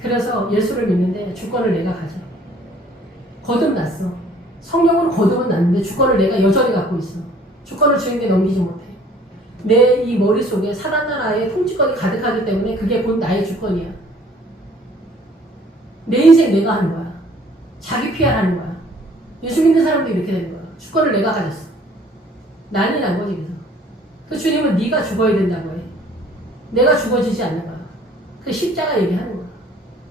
그래서 예수를 믿는데 주권을 내가 가져. 거듭났어. 성령으로 거듭은 났는데 주권을 내가 여전히 갖고 있어. 주권을 주인에게 넘기지 못해. 내 이 머릿속에 사단 나라의 통치권이 가득하기 때문에 그게 곧 나의 주권이야. 내 인생 내가 하는 거야. 자기 PR하는 거야. 예수 믿는 사람도 이렇게 되는 거야. 주권을 내가 가졌어. 난리 난 거지. 그래서 그 주님은 네가 죽어야 된다고 해. 내가 죽어지지 않는 거야. 그 십자가 얘기하는 거야.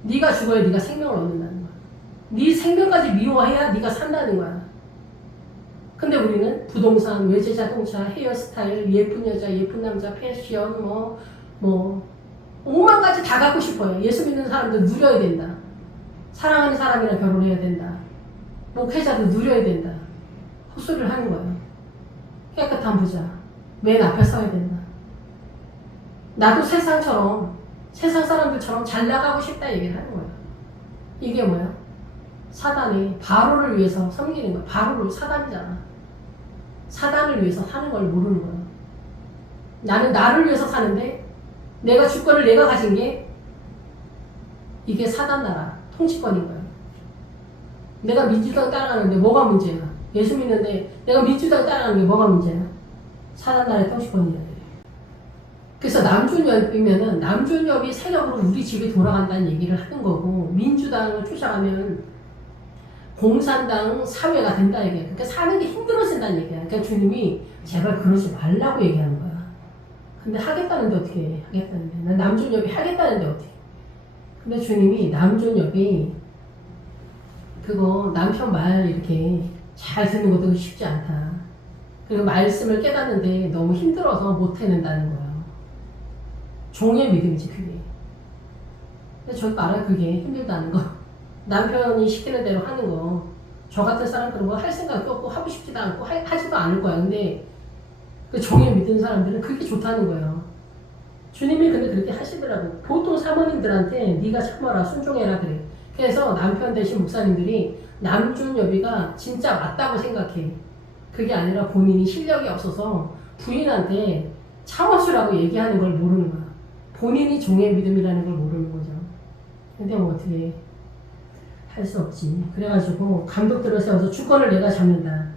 네가 죽어야 네가 생명을 얻는다는 거야. 네 생명까지 미워해야 네가 산다는 거야. 근데 우리는 부동산, 외제 자동차, 헤어스타일, 예쁜 여자, 예쁜 남자, 패션, 뭐 5만 가지 다 갖고 싶어요. 예수 믿는 사람도 누려야 된다. 사랑하는 사람이랑 결혼해야 된다. 목회자도 누려야 된다. 헛소리를 하는 거예요. 깨끗한 부자, 맨 앞에 서야 된다. 나도 세상 사람들처럼 잘 나가고 싶다 얘기를 하는 거예요. 이게 뭐야? 사단이 바로를 위해서 섬기는 거야. 바로를 사단이잖아. 사단을 위해서 사는 걸 모르는 거야. 나는 나를 위해서 사는데 내가 주권을 내가 가진 게 이게 사단 나라 통치권인 거야. 내가 민주당 따라가는데 뭐가 문제야? 예수 믿는데 내가 민주당 따라가는 게 뭐가 문제야? 사단 나라의 통치권이야. 그래서 남존여이면은 남존여이 세력으로 우리 집에 돌아간다는 얘기를 하는 거고, 민주당을 쫓아가면 공산당 사회가 된다 얘기야. 그러니까 사는 게 힘들어진다는 얘기야. 그러니까 주님이 제발 그러지 말라고 얘기하는 거야. 근데 하겠다는데 어떻게 해? 하겠다는데. 난 남존여이 하겠다는데 어떻게 해? 근데 주님이 남존여이 그거 남편 말 이렇게 잘 듣는 것도 쉽지 않다. 그리고 말씀을 깨닫는데 너무 힘들어서 못 해낸다는 거야. 종의 믿음이지 그게. 근데 저도 알아요. 그게 힘들다는 거. 남편이 시키는 대로 하는 거. 저 같은 사람 그런 거 할 생각도 없고 하고 싶지도 않고 하지도 않을 거야. 근데 그 종의 믿는 사람들은 그게 좋다는 거예요. 주님이 근데 그렇게 하시더라고. 보통 사모님들한테 네가 참아라 순종해라 그래. 그래서 남편 대신 목사님들이 남존여비가 진짜 맞다고 생각해. 그게 아니라 본인이 실력이 없어서 부인한테 참아주라고 얘기하는 걸 모르는 거야. 본인이 종의 믿음이라는 걸 모르는 거죠. 근데 뭐 어떻게 할 수 없지. 그래가지고 감독들을 세워서 주권을 내가 잡는다.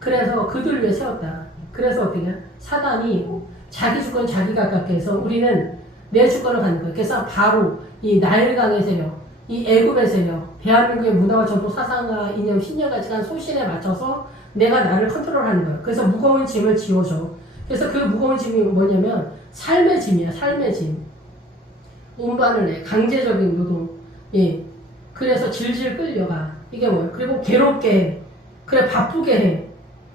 그래서 그들 위해 세웠다. 그래서 어떻게 사단이 자기 주권 자기가 갖게 해서 우리는 내 주권을 갖는 거야. 그래서 바로 이 나일강의 세력, 이 애굽의 세력, 대한민국의 문화와 전통 사상과 이념, 신념까지 간 소신에 맞춰서 내가 나를 컨트롤하는 거야. 그래서 무거운 짐을 지워줘. 그래서 그 무거운 짐이 뭐냐면 삶의 짐이야. 삶의 짐. 운반을 내. 강제적인 노동. 예. 그래서 질질 끌려가. 이게 뭐야. 그리고 괴롭게 해. 그래 바쁘게 해.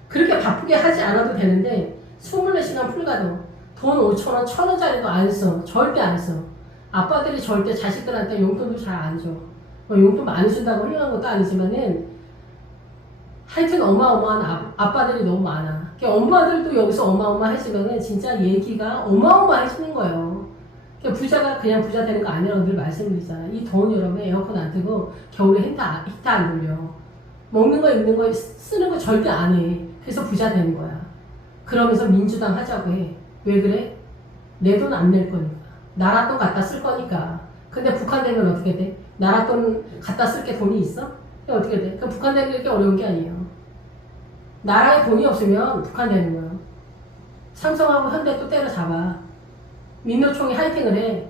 그렇게 바쁘게 하지 않아도 되는데 24시간 풀가동. 돈 5,000원, 1,000원짜리도 안 써. 절대 안 써. 아빠들이 절대 자식들한테 용돈도 잘 안 줘. 뭐 용돈 많이 준다고 훌륭한 것도 아니지만은 하여튼 어마어마한 아빠들이 너무 많아. 그러니까 엄마들도 여기서 어마어마해지면은 진짜 얘기가 어마어마해지는 거예요. 그러니까 부자가 그냥 부자 되는 거 아니라고 늘 말씀드리잖아. 이 더운 여름에 에어컨 안 트고 겨울에 히터 안 돌려. 먹는 거 입는 거 쓰는 거 절대 안 해. 그래서 부자 되는 거야. 그러면서 민주당 하자고 해. 왜 그래? 내 돈 안 낼 거니까. 나라 돈 갖다 쓸 거니까. 근데 북한 되면 어떻게 돼? 나라 돈 갖다 쓸 게 돈이 있어? 어떻게 돼? 그 북한 되는 게 그렇게 어려운 게 아니에요. 나라에 돈이 없으면 북한 되는 거예요. 삼성하고 현대 또 때려잡아. 민노총이 하이팅을 해.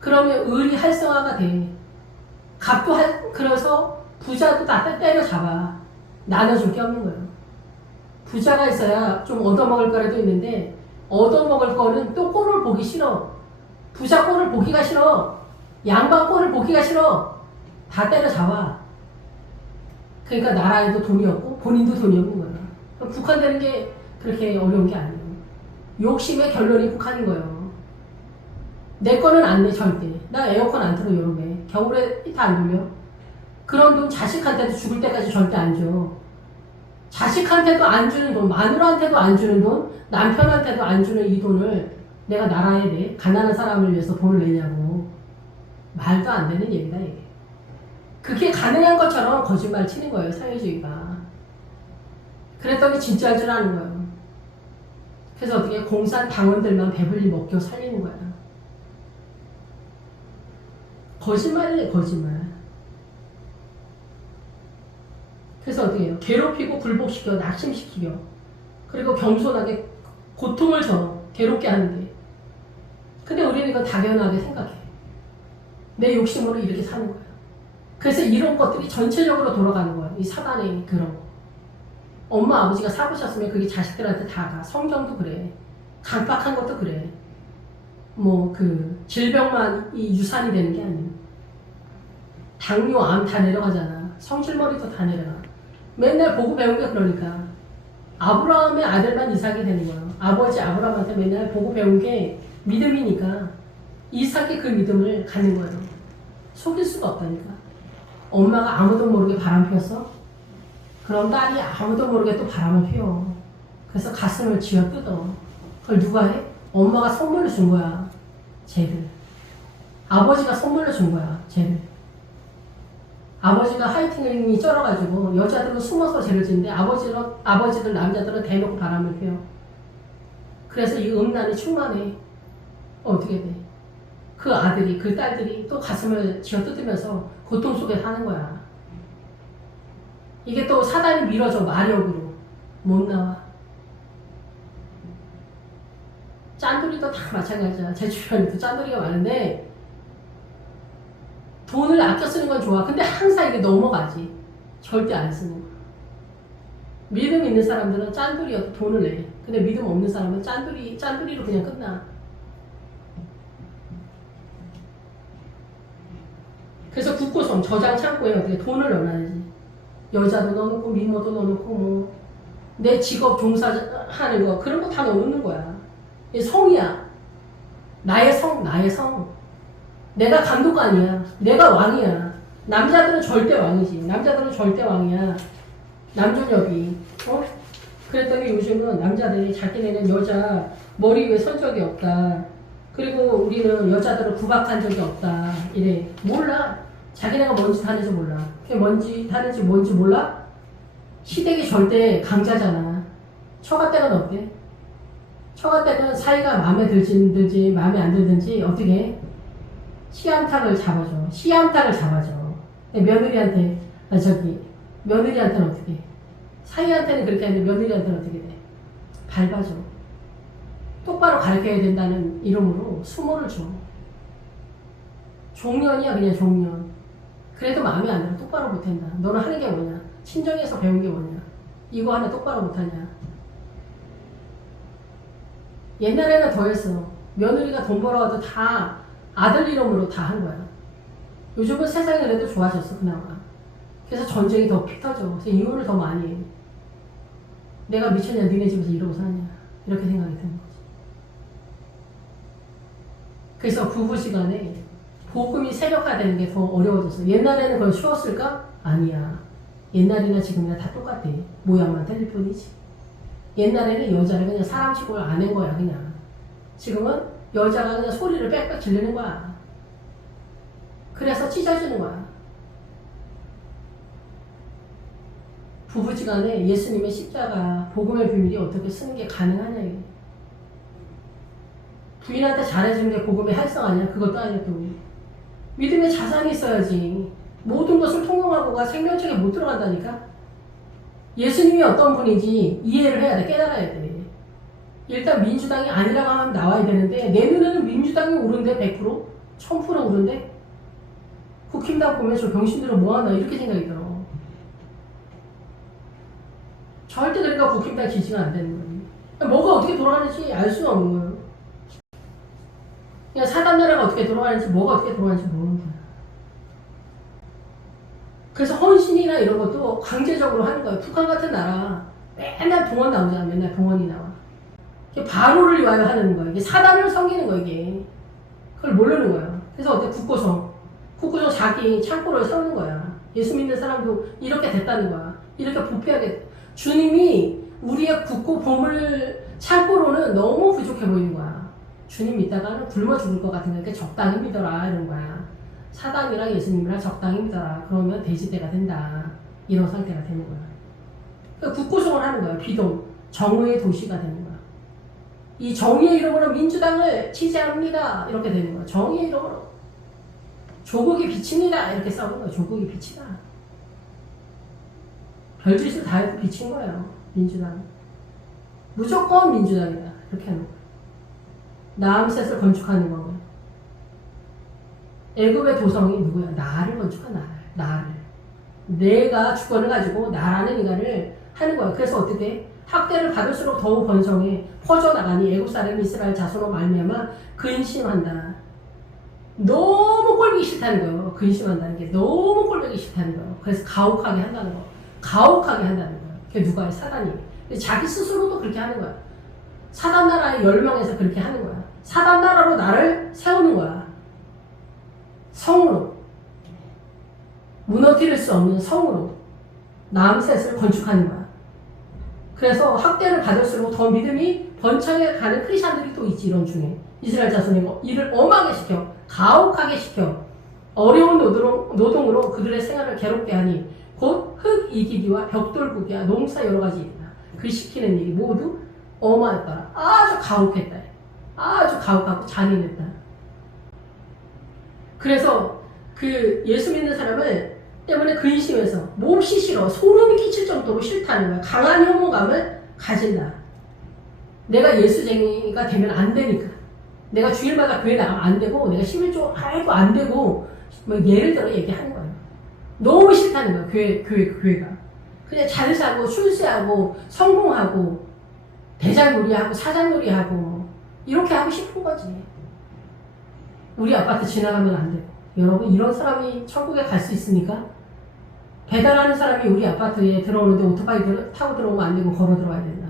그러면 을이 활성화가 돼. 그래서 부자도 다 때려잡아. 나눠줄 게 없는 거예요. 부자가 있어야 좀 얻어먹을 거라도 있는데 얻어먹을 거는 또 꼴을 보기 싫어. 부자 꼴을 보기가 싫어. 양반 꼴을 보기가 싫어. 다 때려잡아. 그러니까 나라에도 돈이 없고 본인도 돈이 없는 거야. 북한 되는 게 그렇게 어려운 게 아니에요. 욕심의 결론이 북한인 거예요. 내 거는 안 내 절대. 나 에어컨 안 틀어 여름에. 겨울에 히터 안 돌려. 그런 돈 자식한테도 죽을 때까지 절대 안 줘. 자식한테도 안 주는 돈, 마누라한테도 안 주는 돈, 남편한테도 안 주는 이 돈을 내가 나라에 내? 가난한 사람을 위해서 돈을 내냐고. 말도 안 되는 얘기다 이게. 그게 가능한 것처럼 거짓말 치는 거예요, 사회주의가. 그랬더니 진짜일 줄 아는 거예요. 그래서 어떻게 공산 당원들만 배불리 먹여 살리는 거야. 거짓말이네, 거짓말. 그래서 어떻게 해요? 괴롭히고 굴복시켜, 낙심시키려. 그리고 겸손하게 고통을 줘, 괴롭게 하는데. 근데 우리는 이거 당연하게 생각해. 내 욕심으로 이렇게 사는 거야. 그래서 이런 것들이 전체적으로 돌아가는 거야. 이 사단의 그런 거. 엄마 아버지가 사고셨으면 그게 자식들한테 다 가. 성경도 그래. 강박한 것도 그래. 뭐 그 질병만 이 유산이 되는 게 아니에요. 당뇨, 암 다 내려가잖아. 성질머리도 다 내려가. 맨날 보고 배운 게 그러니까. 아브라함의 아들만 이삭이 되는 거예요. 아버지 아브라함한테 맨날 보고 배운 게 믿음이니까 이삭이 그 믿음을 갖는 거예요. 속일 수가 없다니까. 엄마가 아무도 모르게 바람 피웠어? 그럼 딸이 아무도 모르게 또 바람을 피워. 그래서 가슴을 쥐어 뜯어. 그걸 누가 해? 엄마가 선물로 준 거야. 쟤들. 아버지가 선물로 준 거야. 쟤들. 아버지가 하이팅이 쩔어가지고 여자들은 숨어서 죄를 짓는데 아버지들 남자들은 대놓고 바람을 피워. 그래서 이 음란이 충만해. 어떻게 돼? 그 아들이 그 딸들이 또 가슴을 쥐어뜯으면서 고통 속에 사는 거야. 이게 또 사단이 밀어줘. 마력으로 못 나와. 짠돌이도 다 마찬가지야. 제 주변에도 짠돌이가 많은데 돈을 아껴 쓰는 건 좋아. 근데 항상 이게 넘어가지. 절대 안 쓰는 거야. 믿음 있는 사람들은 짠돌이어도 돈을 내. 근데 믿음 없는 사람은 짠돌이로 그냥 끝나. 그래서 국고성 저장 창고에 어떻게 돈을 넣어놔야지. 여자도 넣어놓고 미모도 넣어놓고 뭐 내 직업 종사하는 거 그런 거 다 넣어놓는 거야. 이 성이야. 나의 성. 내가 감독관이야. 내가 왕이야. 남자들은 절대 왕이지. 남자들은 절대 왕이야. 남존여비. 그랬더니 요즘은 남자들이 자기네는 여자 머리 위에 선 적이 없다. 그리고 우리는 여자들을 구박한 적이 없다. 이래. 몰라. 자기네가 뭔지 하는지 몰라. 그게 뭔지 하는지 뭔지 몰라? 시댁이 절대 강자잖아. 처가댁은 어때? 처가댁은 사이가 마음에 들지 마음에 안 들든지 어떻게 해? 시암탉을 잡아줘. 며느리한테는 어떻게 해? 사이한테는 그렇게 하는데 며느리한테는 어떻게 돼? 밟아줘. 똑바로 가르쳐야 된다는 이름으로 수모를 줘. 종년이야 그냥 종년. 그래도 마음에 안 들어. 똑바로 못한다. 너는 하는 게 뭐냐? 친정에서 배운 게 뭐냐? 이거 하나 똑바로 못하냐? 옛날에는 더했어. 며느리가 돈 벌어와도 다 아들 이름으로 다 한 거야. 요즘은 세상이 그래도 좋아졌어 그나마. 그래서 전쟁이 더 피 터져. 그래서 이혼을 더 많이 해. 내가 미쳤냐 니네 집에서 이러고 사냐 이렇게 생각이 드는 거지. 그래서 부부시간에 복음이 세력화되는 게 더 어려워졌어. 옛날에는 그건 쉬웠을까? 아니야. 옛날이나 지금이나 다 똑같아. 모양만 틀릴 뿐이지. 옛날에는 여자를 그냥 사람 취급을 안 한 거야 그냥. 지금은 여자가 그냥 소리를 빽빽 지르는 거야. 그래서 찢어지는 거야. 부부지간에 예수님의 십자가 복음의 비밀이 어떻게 쓰는 게 가능하냐 이게. 부인한테 잘해주는 게 복음의 활성화냐? 그것도 아니야 또. 믿음의 자산이 있어야지. 모든 것을 통용하고가 생명책에 못 들어간다니까. 예수님이 어떤 분인지 이해를 해야 돼. 깨달아야 돼. 일단 민주당이 아니라고 하면 나와야 되는데 내 눈에는 민주당이 옳은데 100%? 1000% 옳은데? 국힘당 보면 저 병신들은 뭐하나 이렇게 생각이 들어. 절대 그러니까 국힘당 지지가 안 되는 거예요. 뭐가 어떻게 돌아가는지 알 수가 없는 거예요. 그냥 사단 나라가 어떻게 돌아가는지 뭐가 어떻게 돌아가는지 모르는 거야. 그래서 헌신이나 이런 것도 강제적으로 하는 거예요. 북한 같은 나라 맨날 동원 나오잖아. 맨날 동원이 나와. 바로를 위하여 하는 거야. 이게 사단을 섬기는 거야 이게. 그걸 모르는 거야. 그래서 어때? 국고성 자기 창고를 세우는 거야. 예수 믿는 사람도 이렇게 됐다는 거야. 이렇게 부패하게. 주님이 우리의 국고 보물 창고로는 너무 부족해 보이는 거야. 주님 믿다가는 굶어 죽을 것 같은 거니까 적당히 믿어라 이런 거야. 사단이랑 예수님이랑 적당히 믿어라. 그러면 돼지대가 된다. 이런 상태가 되는 거야. 그러니까 국고성을 하는 거야. 비동. 정의의 도시가 되는 거야. 이 정의의 이름으로 민주당을 지지합니다. 이렇게 되는 거야. 정의의 이름으로. 조국이 빛입니다. 이렇게 싸우는 거야. 조국이 빛이다. 별짓을 다 해도 빛인 거예요. 민주당. 무조건 민주당이다. 이렇게 하는 거야. 남셋을 건축하는 거고요. 애굽의 도성이 누구야? 나를 건축한 나를. 내가 주권을 가지고 나라는 인간을 하는 거야. 그래서 어떻게? 학대를 받을수록 더욱 번성해 퍼져나가니 애굽 사람이 이스라엘 자손으로 말미암아 근심한다. 너무 꼴보기 싫다는 거예요. 근심한다는 게 너무 꼴보기 싫다는 거예요. 그래서 가혹하게 한다는 거. 가혹하게 한다는 거예요. 그게 누가 해? 사단이. 자기 스스로도 그렇게 하는 거야. 사단 나라에 열망해서 그렇게 하는 거야. 사단 나라로 나를 세우는 거야. 성으로. 무너뜨릴 수 없는 성으로 남셋을 건축하는 거야. 그래서 학대를 받을수록 더 믿음이 번창해 가는 크리스찬들이 또 있지. 이런 중에 이스라엘 자손이 이를 엄하게 시켜, 가혹하게 시켜, 어려운 노동으로 그들의 생활을 괴롭게 하니 곧 흙 이기기와 벽돌부기와 농사 여러 가지 일이다. 그 시키는 일이 모두 어마했더라. 아주 가혹했다. 아주 가혹하고 잔인했다. 그래서 그 예수 믿는 사람을 때문에 근심해서 몹시 싫어 소름이 끼칠 정도로 싫다는 거야. 강한 혐오감을 가진다. 내가 예수쟁이가 되면 안 되니까. 내가 주일마다 교회 나가면 안 되고 내가 11조 해도 안 되고 뭐 예를 들어 얘기하는 거예요. 너무 싫다는 거야. 교회가. 그냥 잘 사고 출세하고 성공하고 대장놀이하고 사장놀이하고 이렇게 하고 싶은 거지. 우리 아파트 지나가면 안 되고. 여러분 이런 사람이 천국에 갈 수 있습니까? 배달하는 사람이 우리 아파트에 들어오는데 오토바이 타고 들어오면 안 되고 걸어 들어와야 된다.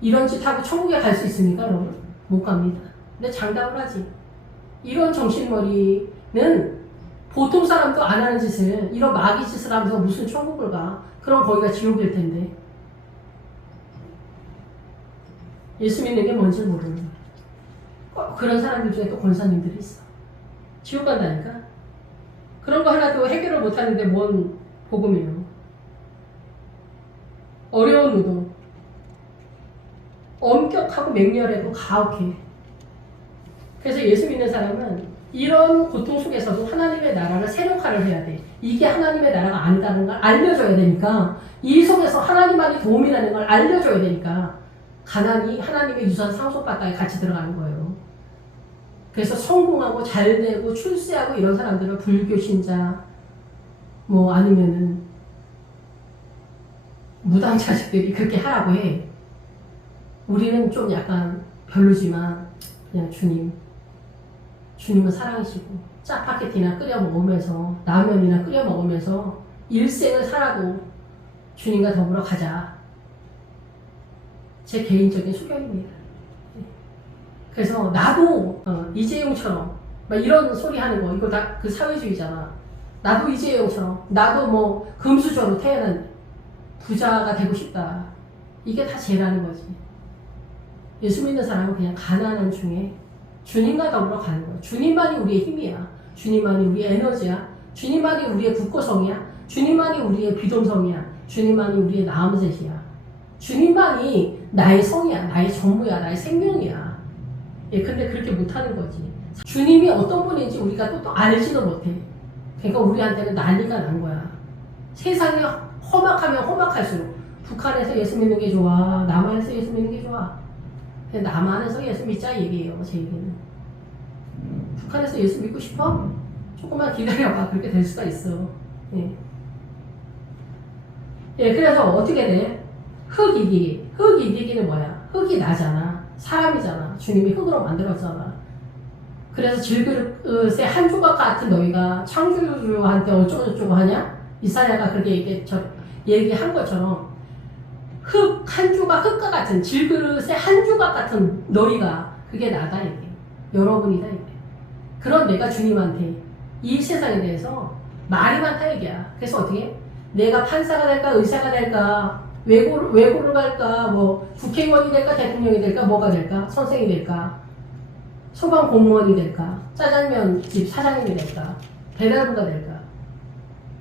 이런 짓 하고 천국에 갈 수 있습니까? 여러분? 못 갑니다. 근데 장담을 하지. 이런 정신머리는 보통 사람도 안 하는 짓을 이런 마귀 짓을 하면서 무슨 천국을 가. 그럼 거기가 지옥일 텐데. 예수 믿는 게 뭔지 모르는 거야. 그런 사람들 중에 또 권사님들이 있어. 지옥 간다니까? 그런 거 하나도 해결을 못하는데 뭔 복음이에요. 어려운 노동. 엄격하고 맹렬해도 가혹해. 그래서 예수 믿는 사람은 이런 고통 속에서도 하나님의 나라를 세력화를 해야 돼. 이게 하나님의 나라가 아니다는 걸 알려줘야 되니까 이 속에서 하나님만이 도움이라는 걸 알려줘야 되니까 가난이 하나님의 유산 상속 바닥에 같이 들어가는 거예요. 그래서 성공하고 잘되고 출세하고 이런 사람들은 불교 신자 뭐 아니면은 무당 자식들이 그렇게 하라고 해. 우리는 좀 약간 별로지만 그냥 주님은 사랑이시고 짜파게티나 끓여 먹으면서 라면이나 끓여 먹으면서 일생을 살아도 주님과 더불어 가자. 제 개인적인 소견입니다. 그래서 나도 이재용처럼 막 이런 소리 하는 거 이거 다 그 사회주의잖아. 나도 이재용처럼 나도 뭐 금수저로 태어난 부자가 되고 싶다. 이게 다 죄라는 거지. 예수 믿는 사람은 그냥 가난한 중에 주님과 더불어 가는 거야. 주님만이 우리의 힘이야. 주님만이 우리의 에너지야. 주님만이 우리의 굳고성이야. 주님만이 우리의 비동성이야. 주님만이 우리의 나음셋이야. 주님만이 나의 성이야. 나의 전부야. 나의 생명이야. 예, 근데 그렇게 못하는 거지. 주님이 어떤 분인지 우리가 또 알지도 못해. 그러니까 우리한테는 난리가 난 거야. 세상이 험악하면 험악할수록 북한에서 예수 믿는 게 좋아. 남한에서 예수 믿는 게 좋아. 남한에서 예수 믿자 얘기예요. 제 얘기는. 북한에서 예수 믿고 싶어? 조금만 기다려봐. 그렇게 될 수가 있어. 예. 예, 그래서 어떻게 돼? 흙이기. 흙이기는 뭐야? 흙이 나잖아. 사람이잖아. 주님이 흙으로 만들었잖아. 그래서 질그릇의 한 조각 같은 너희가 창조주한테 어쩌고저쩌고 하냐? 이사야가 그렇게 얘기한 것처럼 흙 한 조각 흙과 같은 질그릇의 한 조각 같은 너희가 그게 나다 이게. 여러분이다 이게. 그런 내가 주님한테 이 세상에 대해서 말이 많다 얘기야. 그래서 어떻게? 내가 판사가 될까 의사가 될까 외고를 갈까 뭐 국회의원이 될까 대통령이 될까 뭐가 될까 선생이 될까 소방 공무원이 될까 짜장면집 사장님이 될까 배달부가 될까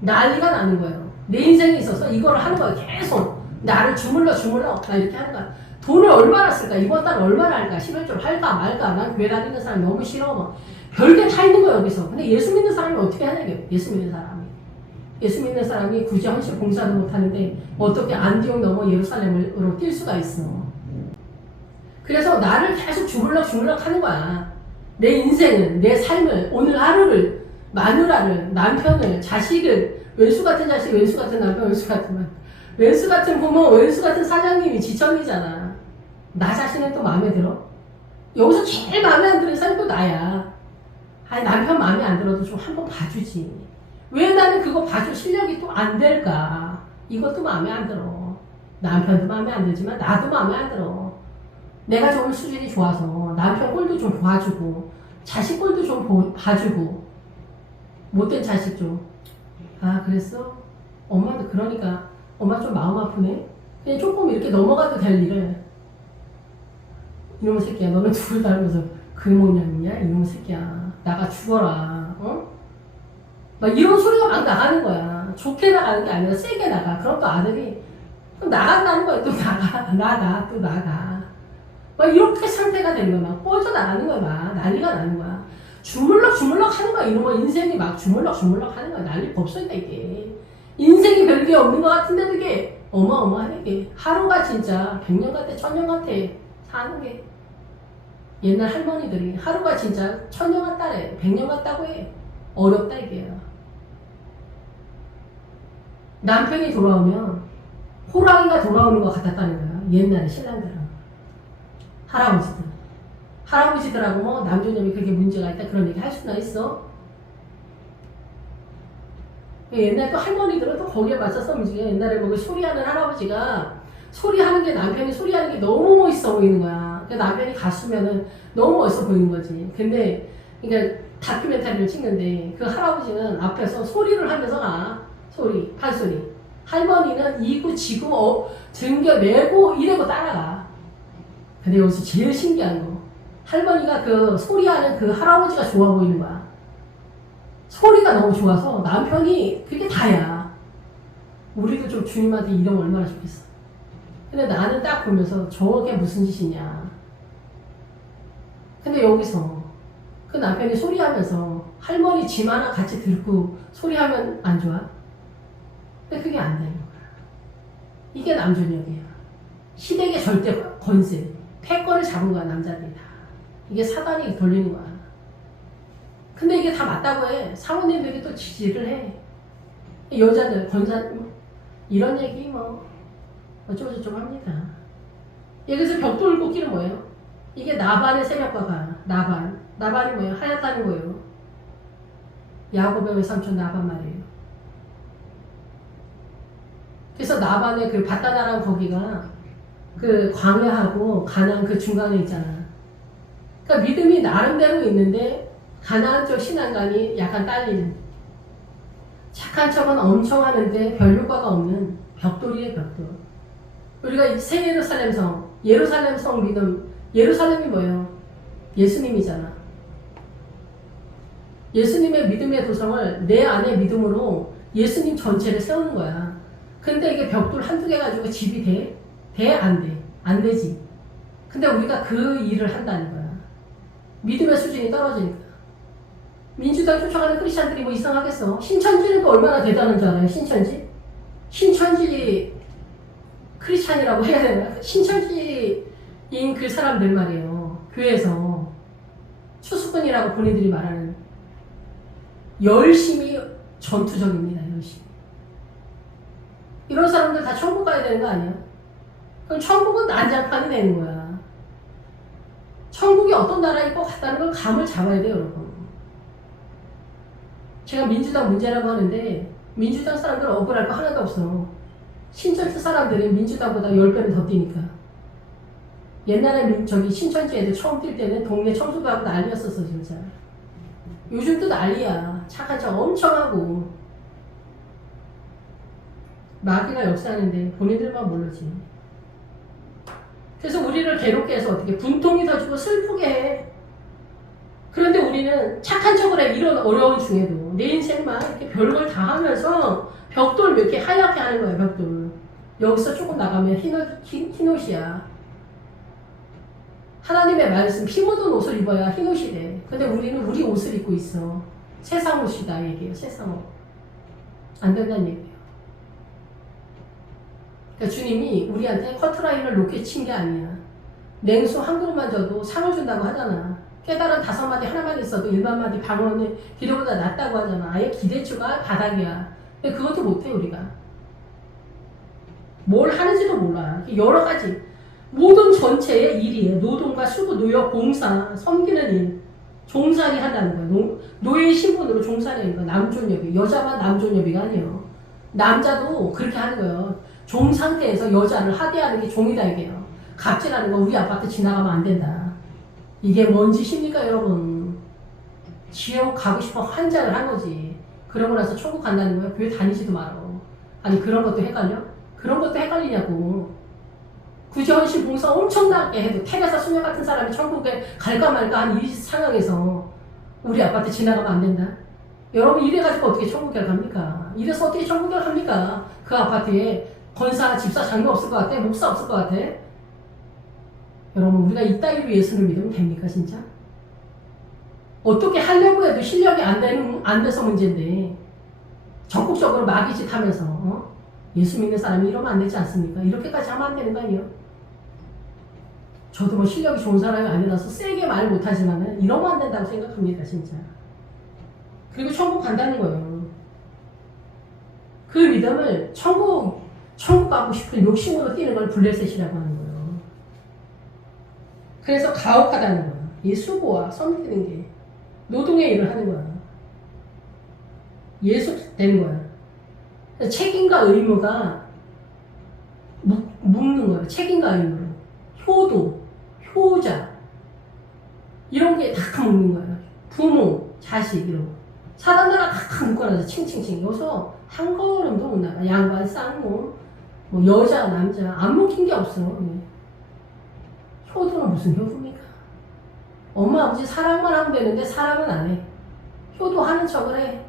난리가 나는 거예요. 내 인생에 있어서 이거를 하는 거예요. 계속 나를 주물러 나 이렇게 하는 거야. 돈을 얼마나 쓸까? 이번 달 얼마나 할까? 11조를 할까 말까? 난 교회 다니는 사람이 너무 싫어. 막 별게 다 있는 거야 여기서. 근데 예수 믿는 사람이 어떻게 하냐고요. 예수 믿는 사람이 굳이 헌신 봉사도 못하는데 어떻게 안디옥 넘어 예루살렘으로 뛸 수가 있어. 그래서 나를 계속 주물럭 하는 거야. 내 인생을, 내 삶을, 오늘 하루를, 마누라를, 남편을, 자식을, 왼수 같은 자식, 왼수 같은 남편, 왼수 같은 부모, 왼수 같은 사장님이 지천이잖아. 나 자신은 또 마음에 들어? 여기서 제일 마음에 안 드는 사람이 또 나야. 아니 남편 마음에 안 들어도 좀 한번 봐주지. 왜 나는 그거 봐줄 실력이 또 안 될까? 이것도 마음에 안 들어. 남편도 마음에 안 들지만 나도 마음에 안 들어. 내가 좀 수준이 좋아서 남편 꼴도 좀 봐주고 자식 꼴도 좀 봐주고 못된 자식 좀 그랬어? 엄마도 그러니까 엄마 좀 마음 아프네? 그냥 조금 이렇게 넘어가도 될 일을 이놈의 새끼야 너는 누굴 닮아서 그 모양이냐? 이놈의 새끼야 나가 죽어라. 어? 막 이런 소리가 막 나가는 거야. 좋게 나가는 게 아니라 세게 나가. 그럼 또 아들이 또 나간다는 거야. 또 또 나가. 막 이렇게 상태가 되는 거야. 막 뻗어나가는 거야. 막 난리가 나는 거야. 주물럭 하는 거야. 이러면 인생이 막 주물럭 하는 거야. 난리 법석이다 이게. 인생이 별게 없는 것 같은데 이게 어마어마하네 이게. 하루가 진짜 100년 같아 1000년 같아 사는 게. 옛날 할머니들이 하루가 진짜 1000년 같다래. 100년 같다고 해. 어렵다 이게요. 남편이 돌아오면 호랑이가 돌아오는 것 같았다는 거야. 옛날에 신랑들은. 할아버지들하고 뭐 남조념이 그렇게 문제가 있다 그런 얘기 할 수나 있어? 옛날 또 할머니들은 또 거기에 맞춰서 움직여. 옛날에 뭐 소리하는 할아버지가 소리하는 게 남편이 소리하는 게 너무 멋있어 보이는 거야. 남편이 갔으면은 너무 멋있어 보이는 거지. 근데 그러니까 다큐멘터리를 찍는데 그 할아버지는 앞에서 소리를 하면서 소리, 판소리. 할머니는 이고 지고 등겨매고 이러고 따라가. 근데 여기서 제일 신기한 거 할머니가 그 소리하는 그 할아버지가 좋아 보이는 거야. 소리가 너무 좋아서 남편이 그게 다야. 우리도 좀 주님한테 이러면 얼마나 좋겠어. 근데 나는 딱 보면서 저게 무슨 짓이냐. 근데 여기서 그 남편이 소리하면서 할머니 짐 하나 같이 들고 소리하면 안 좋아? 근데 그게 안 되는 거야. 이게 남존력이야. 시댁의 절대 권세, 패권을 잡은 거야 남자들이 다. 이게 사단이 돌리는 거야. 근데 이게 다 맞다고 해. 사모님들이 또 지지를 해. 여자들 권사 이런 얘기 뭐 어쩌고저쩌고 합니다. 여기서 벽돌 꽂기는 뭐예요? 이게 나반의 세력과가 나반이 뭐예요? 하얗다는 거예요. 야곱의 외삼촌 나반 말이에요. 그래서 나반의 그 바다나란 거기가 그 광야하고 가나안 그 중간에 있잖아. 그러니까 믿음이 나름대로 있는데 가나안 쪽 신앙관이 약간 딸리는. 착한 척은 엄청 하는데 별 효과가 없는 벽돌이에요, 벽돌. 우리가 새 예루살렘 성 믿음, 예루살렘이 뭐예요? 예수님이잖아. 예수님의 믿음의 도성을 내 안의 믿음으로 예수님 전체를 세우는 거야. 근데 이게 벽돌 한두 개 가지고 집이 돼? 돼? 안 돼? 안 되지. 근데 우리가 그 일을 한다는 거야. 믿음의 수준이 떨어지니까. 민주당 쫓아가는 크리스찬들이 뭐 이상하겠어? 신천지는 또 얼마나 대단한 줄 알아요? 신천지 크리스찬이라고 해야 되나? 신천지인 그 사람들 말이에요. 교회에서 추수꾼이라고 본인들이 말하는 열심히 전투적입니다. 열심히. 이런 사람들 다 천국 가야 되는 거 아니야? 그럼 천국은 난장판이 되는 거야. 천국이 어떤 나라일 것 같다는 걸 감을 잡아야 돼요, 여러분. 제가 민주당 문제라고 하는데 민주당 사람들은 억울할 거 하나도 없어. 신천지 사람들이 민주당보다 10배는 더 뛰니까. 옛날에 신천지 애들 처음 뛸 때는 동네 청소도 하고 난리였었어 진짜. 요즘도 난리야. 착한 척 엄청 하고. 마귀가 역사하는데 본인들만 모르지. 그래서 우리를 괴롭게 해서 어떻게 분통이 터지고 슬프게 해. 그런데 우리는 착한 척을 해. 이런 어려운 중에도 내 인생만 이렇게 별걸 다 하면서 벽돌 몇 개 하얗게 하는 거야. 벽돌. 여기서 조금 나가면 흰옷이야. 하나님의 말씀 피 묻은 옷을 입어야 흰옷이 돼. 근데 우리는 우리 옷을 입고 있어. 세상 옷이다 얘기예요. 세상 옷. 안 된다는 얘기예요. 그러니까 주님이 우리한테 커트라인을 높게 친 게 아니야. 냉수 한 그릇만 줘도 상을 준다고 하잖아. 깨달은 5마디 하나만 있어도 1만마디 방언의 기도보다 낫다고 하잖아. 아예 기대치가 바닥이야. 근데 그것도 못해 우리가. 뭘 하는지도 몰라. 여러 가지 모든 전체의 일이에요. 노동과 수고, 노역, 봉사, 섬기는 일, 종살이 한다는 거야. 노예 신분으로 종살이 하는 거야. 남존여비. 여자만 남존여비가 아니에요. 남자도 그렇게 하는 거예요. 종 상태에서 여자를 하대하는 게 종이다 이게요. 갑질하는 거 우리 아파트 지나가면 안 된다. 이게 뭔 짓입니까 여러분. 지옥 가고 싶어 환장을 한 거지. 그러고 나서 천국 간다는 거야. 교회 다니지도 말어. 아니 그런 것도 헷갈려? 그런 것도 헷갈리냐고. 굳이 헌신 봉사 엄청나게 해도 테레사 수녀 같은 사람이 천국에 갈까 말까 한 이 상황에서 우리 아파트 지나가면 안 된다. 여러분 이래가지고 어떻게 천국에 갑니까? 이래서 어떻게 천국에 갑니까? 그 아파트에 권사, 집사, 장로 없을 것 같아? 목사 없을 것 같아? 여러분 우리가 이따위로 예수를 믿으면 됩니까 진짜? 어떻게 하려고 해도 실력이 안 돼서 문제인데 적극적으로 마귀짓 하면서 예수 믿는 사람이 이러면 안 되지 않습니까? 이렇게까지 하면 안 되는 거 아니에요? 저도 뭐 실력이 좋은 사람이 아니라서 세게 말 못하지만은 이러면 안 된다고 생각합니다 진짜. 그리고 천국 간다는 거예요. 그 믿음을 천국 가고 싶은 욕심으로 뛰는 걸 블레셋이라고 하는 거예요. 그래서 가혹하다는 거야. 이 수고와 섬기는 게 노동의 일을 하는 거야. 예속되는 거야. 책임과 의무가 묶는 거예요. 책임과 의무로. 효도, 효자 이런 게 다 묶는 거예요. 부모, 자식 이런 거. 사단나라 다 묶어놔서 칭칭칭. 여기서 한 걸음도 못 나가. 양반, 쌍놈, 뭐 여자, 남자 안 묶인 게 없어. 효도는 무슨 효도입니까? 엄마, 아버지 사랑만 하면 되는데 사랑은 안 해. 효도하는 척을 해.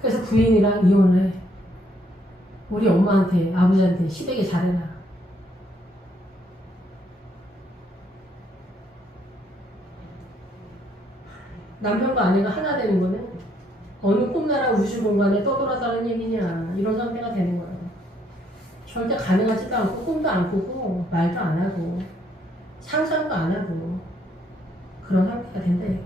그래서 부인이랑 이혼을 해. 우리 엄마한테, 아버지한테 시댁에 잘해라. 남편과 아내가 하나 되는 거는 어느 꿈나라 우주 공간에 떠돌아다니는 얘기냐. 이런 상태가 되는 거예요. 절대 가능하지도 않고 꿈도 안 꾸고 말도 안 하고 상상도 안 하고 그런 상태가 된다 이게.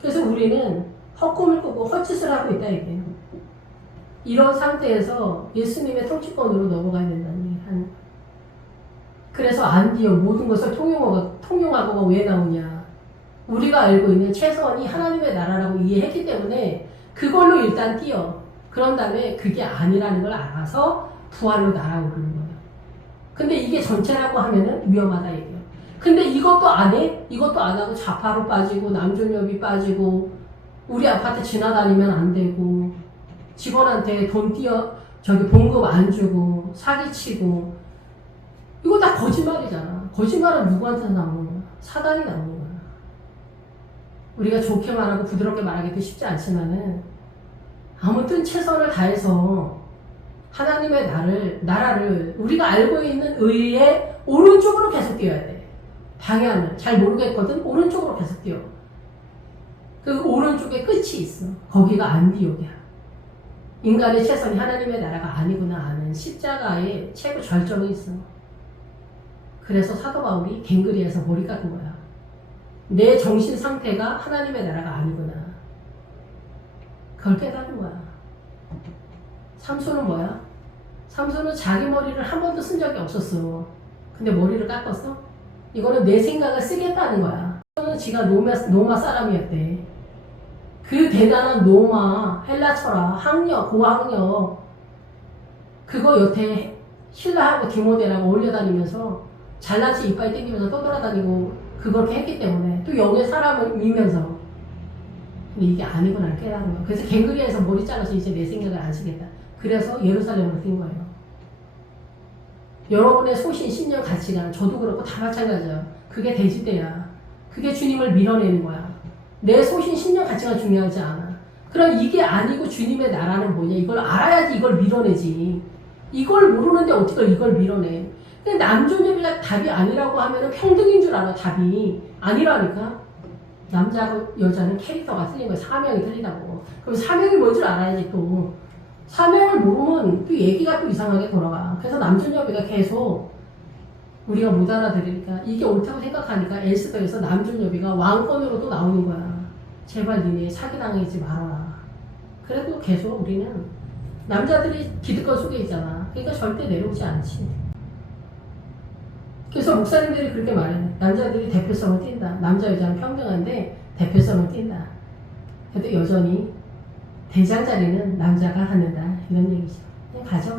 그래서 우리는 헛꿈을 꾸고 헛짓을 하고 있다 이게. 이런 상태에서 예수님의 통치권으로 넘어가야 된다는 얘기. 그래서 안디옥 모든 것을 통용하고가 왜 나오냐. 우리가 알고 있는 최선이 하나님의 나라라고 이해했기 때문에 그걸로 일단 뛰어. 그런 다음에 그게 아니라는 걸 알아서 부활로 날아오르는 거예요. 근데 이게 전체라고 하면은 위험하다 이거예요. 근데 이것도 안 해? 이것도 안 하고 좌파로 빠지고 남존여비 빠지고 우리 아파트 지나다니면 안 되고 직원한테 돈 봉급 안 주고 사기치고 이거 다 거짓말이잖아. 거짓말은 누구한테 나오는 거야? 사단이 나오는 거야. 우리가 좋게 말하고 부드럽게 말하기도 쉽지 않지만은 아무튼 최선을 다해서 하나님의 나라를 우리가 알고 있는 의의 오른쪽으로 계속 뛰어야 돼. 방향을 잘 모르겠거든. 오른쪽으로 계속 뛰어. 그 오른쪽에 끝이 있어. 거기가 안디옥이야. 인간의 최선이 하나님의 나라가 아니구나 하는 십자가의 최고 절정이 있어. 그래서 사도 바울이 갱그리에서 머리 깎은 거야. 내 정신 상태가 하나님의 나라가 아니구나. 그걸 깨달은 거야. 삼손은 뭐야? 삼손은 자기 머리를 한 번도 쓴 적이 없었어. 근데 머리를 깎았어? 이거는 내 생각을 쓰겠다는 거야. 삼손은 지가 노마 사람이었대. 그 대단한 노마, 헬라 철학, 학력, 고학력 그거 여태 신라하고 디모데랑 어울려다니면서 잘난 체 이빨 땡기면서 떠돌아다니고 그렇게 했기 때문에 또 영의 사람을 미면서 근데 이게 아니구나 깨달은 거야. 그래서 갱그리에서 머리 잘라서 이제 내 생각을 안 쓰겠다. 그래서 예루살렘으로 뛴 거예요. 여러분의 소신, 신념, 가치관 저도 그렇고 다 마찬가지야. 그게 대지대야. 그게 주님을 밀어내는 거야. 내 소신, 신념, 가치관 중요하지 않아. 그럼 이게 아니고 주님의 나라는 뭐냐. 이걸 알아야지 이걸 밀어내지. 이걸 모르는데 어떻게 이걸 밀어내. 근데 남존여비가 답이 아니라고 하면 평등인 줄 알아. 답이 아니라니까. 남자하고 여자는 캐릭터가 틀린 거야. 사명이 틀리다고. 그럼 사명이 뭔 줄 알아야지 또. 사명을 모르면 또 얘기가 또 이상하게 돌아가. 그래서 남존여비가 계속 우리가 못 알아들으니까 이게 옳다고 생각하니까 에스더에서 남존여비가 왕권으로 또 나오는 거야. 제발 니네 사기당하지 말아라. 그래도 계속 우리는 남자들이 기득권 속에 있잖아. 그러니까 절대 내려오지 않지. 그래서 목사님들이 그렇게 말해. 남자들이 대표성을 띈다. 남자 여자는 평등한데 대표성을 띈다. 그래도 여전히 대장 자리는 남자가 하는다. 이런 얘기죠. 그냥 가져.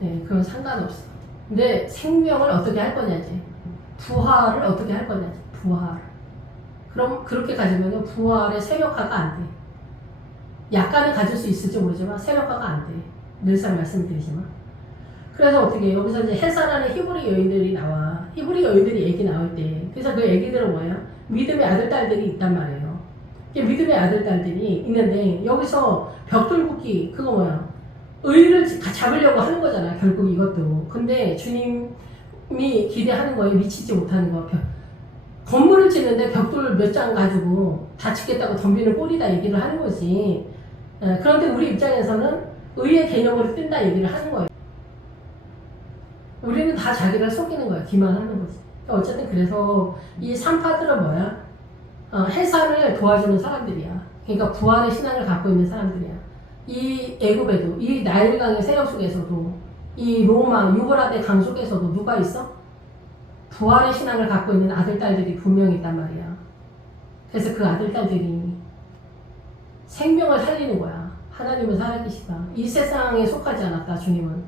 네, 그건 상관없어. 근데 생명을 어떻게 할 거냐지. 부활을 어떻게 할 거냐지. 부활. 그럼 그렇게 가지면 부활의 세력화가 안 돼. 약간은 가질 수 있을지 모르지만 세력화가 안 돼. 늘상 말씀드리지만. 그래서 어떻게 여기서 이제 헬사라는 히브리 여인들이 나와. 히브리 여인들이 얘기 나올 때. 그래서 그 얘기들은 뭐예요? 믿음의 아들, 딸들이 있단 말이에요. 이게 믿음의 아들, 딸들이 있는데 여기서 벽돌 굽기 그거 뭐야? 의를 잡으려고 하는 거잖아, 결국 이것도. 근데 주님이 기대하는 거에 미치지 못하는 거. 건물을 짓는데 벽돌 몇 장 가지고 다치겠다고 덤비는 꼴이다 얘기를 하는 거지. 그런데 우리 입장에서는 의의 개념으로 뜬다 얘기를 하는 거예요. 우리는 다 자기를 속이는 거야. 기만하는 거지. 어쨌든 그래서 이 산파들은 뭐야? 해산을 도와주는 사람들이야. 그러니까 부활의 신앙을 갖고 있는 사람들이야. 이 애굽에도, 이 나일강의 세력 속에서도, 이 로마 유브라데 강 속에서도 누가 있어? 부활의 신앙을 갖고 있는 아들, 딸들이 분명히 있단 말이야. 그래서 그 아들, 딸들이 생명을 살리는 거야. 하나님은 살아계시다. 이 세상에 속하지 않았다, 주님은.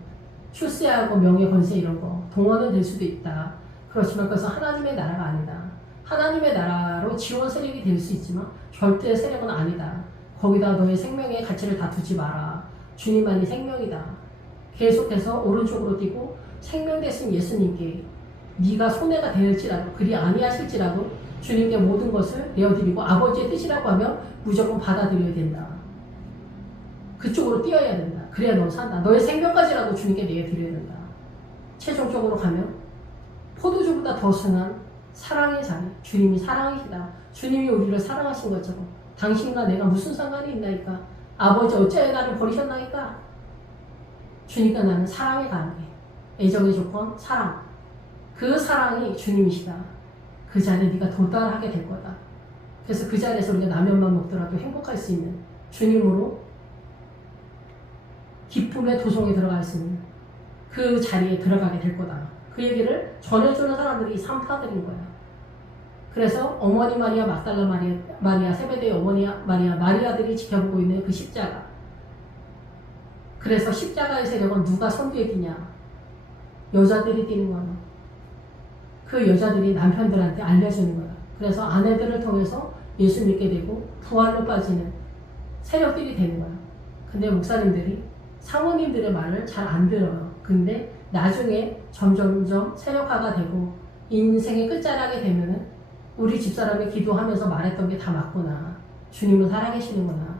출세하고 명예, 권세 이런 거. 동원은 될 수도 있다. 그렇지만 그것은 하나님의 나라가 아니다. 하나님의 나라로 지원 세력이 될 수 있지만 절대 세력은 아니다. 거기다 너의 생명의 가치를 다 두지 마라. 주님만이 생명이다. 계속해서 오른쪽으로 뛰고 생명 대신 예수님께 네가 손해가 될지라도 그리 아니하실지라도 주님께 모든 것을 내어드리고 아버지의 뜻이라고 하면 무조건 받아들여야 된다. 그쪽으로 뛰어야 된다. 그래야 너 산다. 너의 생명까지라도 주님께 내어드려야 된다. 최종적으로 가면 포도주보다 더 순한 사랑의 자리. 주님이 사랑이시다. 주님이 우리를 사랑하신 것처럼 당신과 내가 무슨 상관이 있나이까? 아버지 어찌하여 나를 버리셨나이까? 주님과 나는 사랑에 가는데 애정의 조건 사랑. 그 사랑이 주님이시다. 그 자리에 네가 도달하게 될 거다. 그래서 그 자리에서 우리가 라면만 먹더라도 행복할 수 있는 주님으로 기쁨의 도성에 들어갈 수 있는 그 자리에 들어가게 될 거다. 그 얘기를 전해주는 사람들이 산파들인 거야. 그래서 어머니 마리아, 막달라 마리아, 세베대의 어머니 마리아, 마리아들이 지켜보고 있는 그 십자가. 그래서 십자가의 세력은 누가 선두에 뛰냐? 여자들이 뛰는 거야. 그 여자들이 남편들한테 알려주는 거야. 그래서 아내들을 통해서 예수 믿게 되고 부활로 빠지는 세력들이 되는 거야. 근데 목사님들이 사모님들의 말을 잘 안 들어요. 근데 나중에 점점점 세력화가 되고 인생의 끝자락에 되면은 우리 집사람이 기도하면서 말했던 게 다 맞구나. 주님은 살아계시는구나.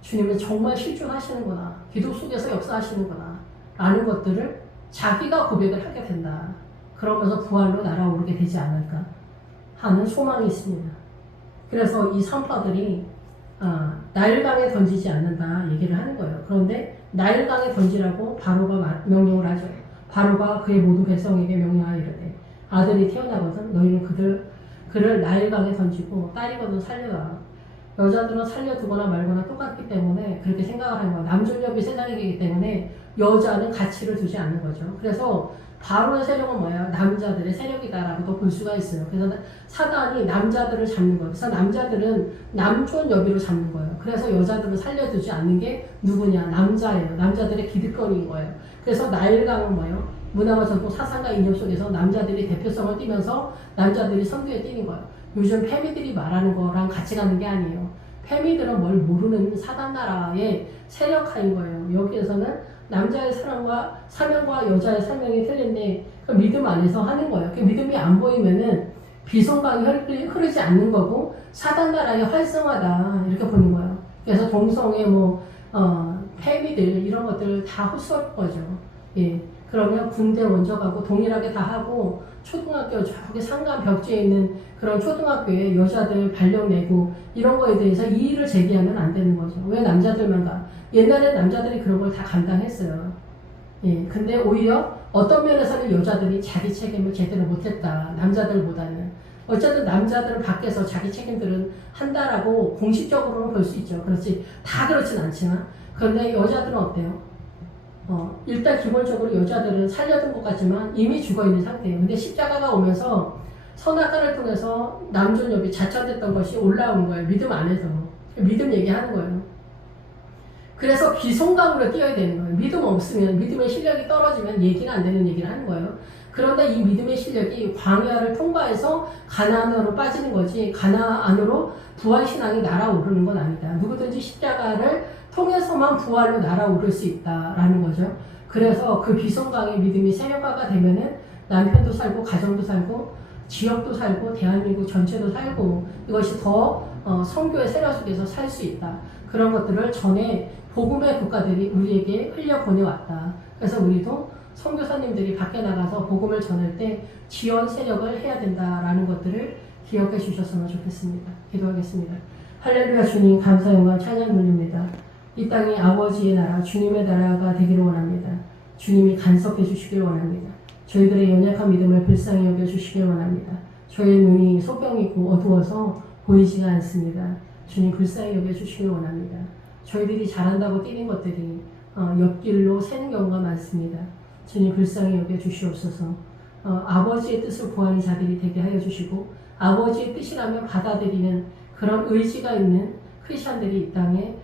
주님은 정말 실존하시는구나. 기도 속에서 역사하시는구나. 라는 것들을 자기가 고백을 하게 된다. 그러면서 부활로 날아오르게 되지 않을까 하는 소망이 있습니다. 그래서 이 산파들이 나일강에 던지지 않는다 얘기를 하는 거예요. 그런데 나일강에 던지라고 바로가 명령을 하죠. 바로가 그의 모든 백성에게 명령하여 이르되 아들이 태어나거든 너희는 그를 나일강에 던지고 딸이거든 살려라. 여자들은 살려두거나 말거나 똑같기 때문에 그렇게 생각을 하는 거예요. 남존여비 세상이기 때문에 여자는 가치를 두지 않는 거죠. 그래서 바로의 세력은 뭐야? 남자들의 세력이다라고도 볼 수가 있어요. 그래서 사단이 남자들을 잡는 거예요. 그래서 남자들은 남존 여비로 잡는 거예요. 그래서 여자들을 살려두지 않는 게 누구냐? 남자예요. 남자들의 기득권인 거예요. 그래서 나일강은 뭐예요? 문화와 전통 사상과 이념 속에서 남자들이 대표성을 띠면서 남자들이 선두에 뛰는 거예요. 요즘 페미들이 말하는 거랑 같이 가는 게 아니에요. 페미들은 뭘 모르는 사단나라의 세력화인 거예요. 여기에서는 남자의 사랑과 사명과 여자의 사명이 틀린데 그 믿음 안에서 하는 거예요. 그 믿음이 안 보이면은 비성강이 흐르지 않는 거고 사단나라의 활성화다 이렇게 보는 거예요. 그래서 동성애 페미들 이런 것들 다 헛수할 거죠. 예. 그러면 군대 먼저 가고 동일하게 다 하고 초등학교 저기 상간 벽지에 있는 그런 초등학교에 여자들 발령 내고 이런 거에 대해서 이의를 제기하면 안 되는 거죠. 왜 남자들만 가? 옛날에 남자들이 그런 걸 다 감당했어요. 예, 근데 오히려 어떤 면에서는 여자들이 자기 책임을 제대로 못했다. 남자들보다는. 어쨌든 남자들은 밖에서 자기 책임들은 한다라고 공식적으로는 볼 수 있죠. 그렇지. 다 그렇진 않지만. 그런데 여자들은 어때요? 일단 기본적으로 여자들은 살려둔 것 같지만 이미 죽어있는 상태예요. 근데 십자가가 오면서 선악과를 통해서 남존여비 자천됐던 것이 올라온 거예요. 믿음 안에서. 믿음 얘기하는 거예요. 그래서 비성강으로 뛰어야 되는 거예요. 믿음 없으면, 믿음의 실력이 떨어지면 얘기가 안 되는 얘기를 하는 거예요. 그런데 이 믿음의 실력이 광야를 통과해서 가나안으로 빠지는 거지 가나안으로 부활신앙이 날아오르는 건 아니다. 누구든지 십자가를 통해서만 부활로 날아오를 수 있다라는 거죠. 그래서 그 비성강의 믿음이 세력화가 되면은 남편도 살고 가정도 살고 지역도 살고 대한민국 전체도 살고 이것이 더 선교의 세력 속에서 살 수 있다. 그런 것들을 전에 복음의 국가들이 우리에게 흘려보내왔다. 그래서 우리도 선교사님들이 밖에 나가서 복음을 전할 때 지원 세력을 해야 된다라는 것들을 기억해 주셨으면 좋겠습니다. 기도하겠습니다. 할렐루야. 주님 감사 영광 찬양 돌립니다. 이 땅이 아버지의 나라 주님의 나라가 되기를 원합니다. 주님이 간섭해 주시길 원합니다. 저희들의 연약한 믿음을 불쌍히 여겨 주시길 원합니다. 저희의 눈이 소경이고 어두워서 보이지가 않습니다. 주님 불쌍히 여겨 주시길 원합니다. 저희들이 잘한다고 뛰는 것들이 옆길로 새는 경우가 많습니다. 주님 불쌍히 여겨 주시옵소서. 아버지의 뜻을 구하는 자들이 되게 하여 주시고 아버지의 뜻이라면 받아들이는 그런 의지가 있는 크리스천들이 이 땅에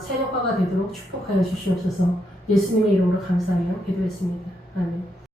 세력화가 되도록 축복하여 주시옵소서. 예수님의 이름으로 감사하며 기도했습니다. 아멘.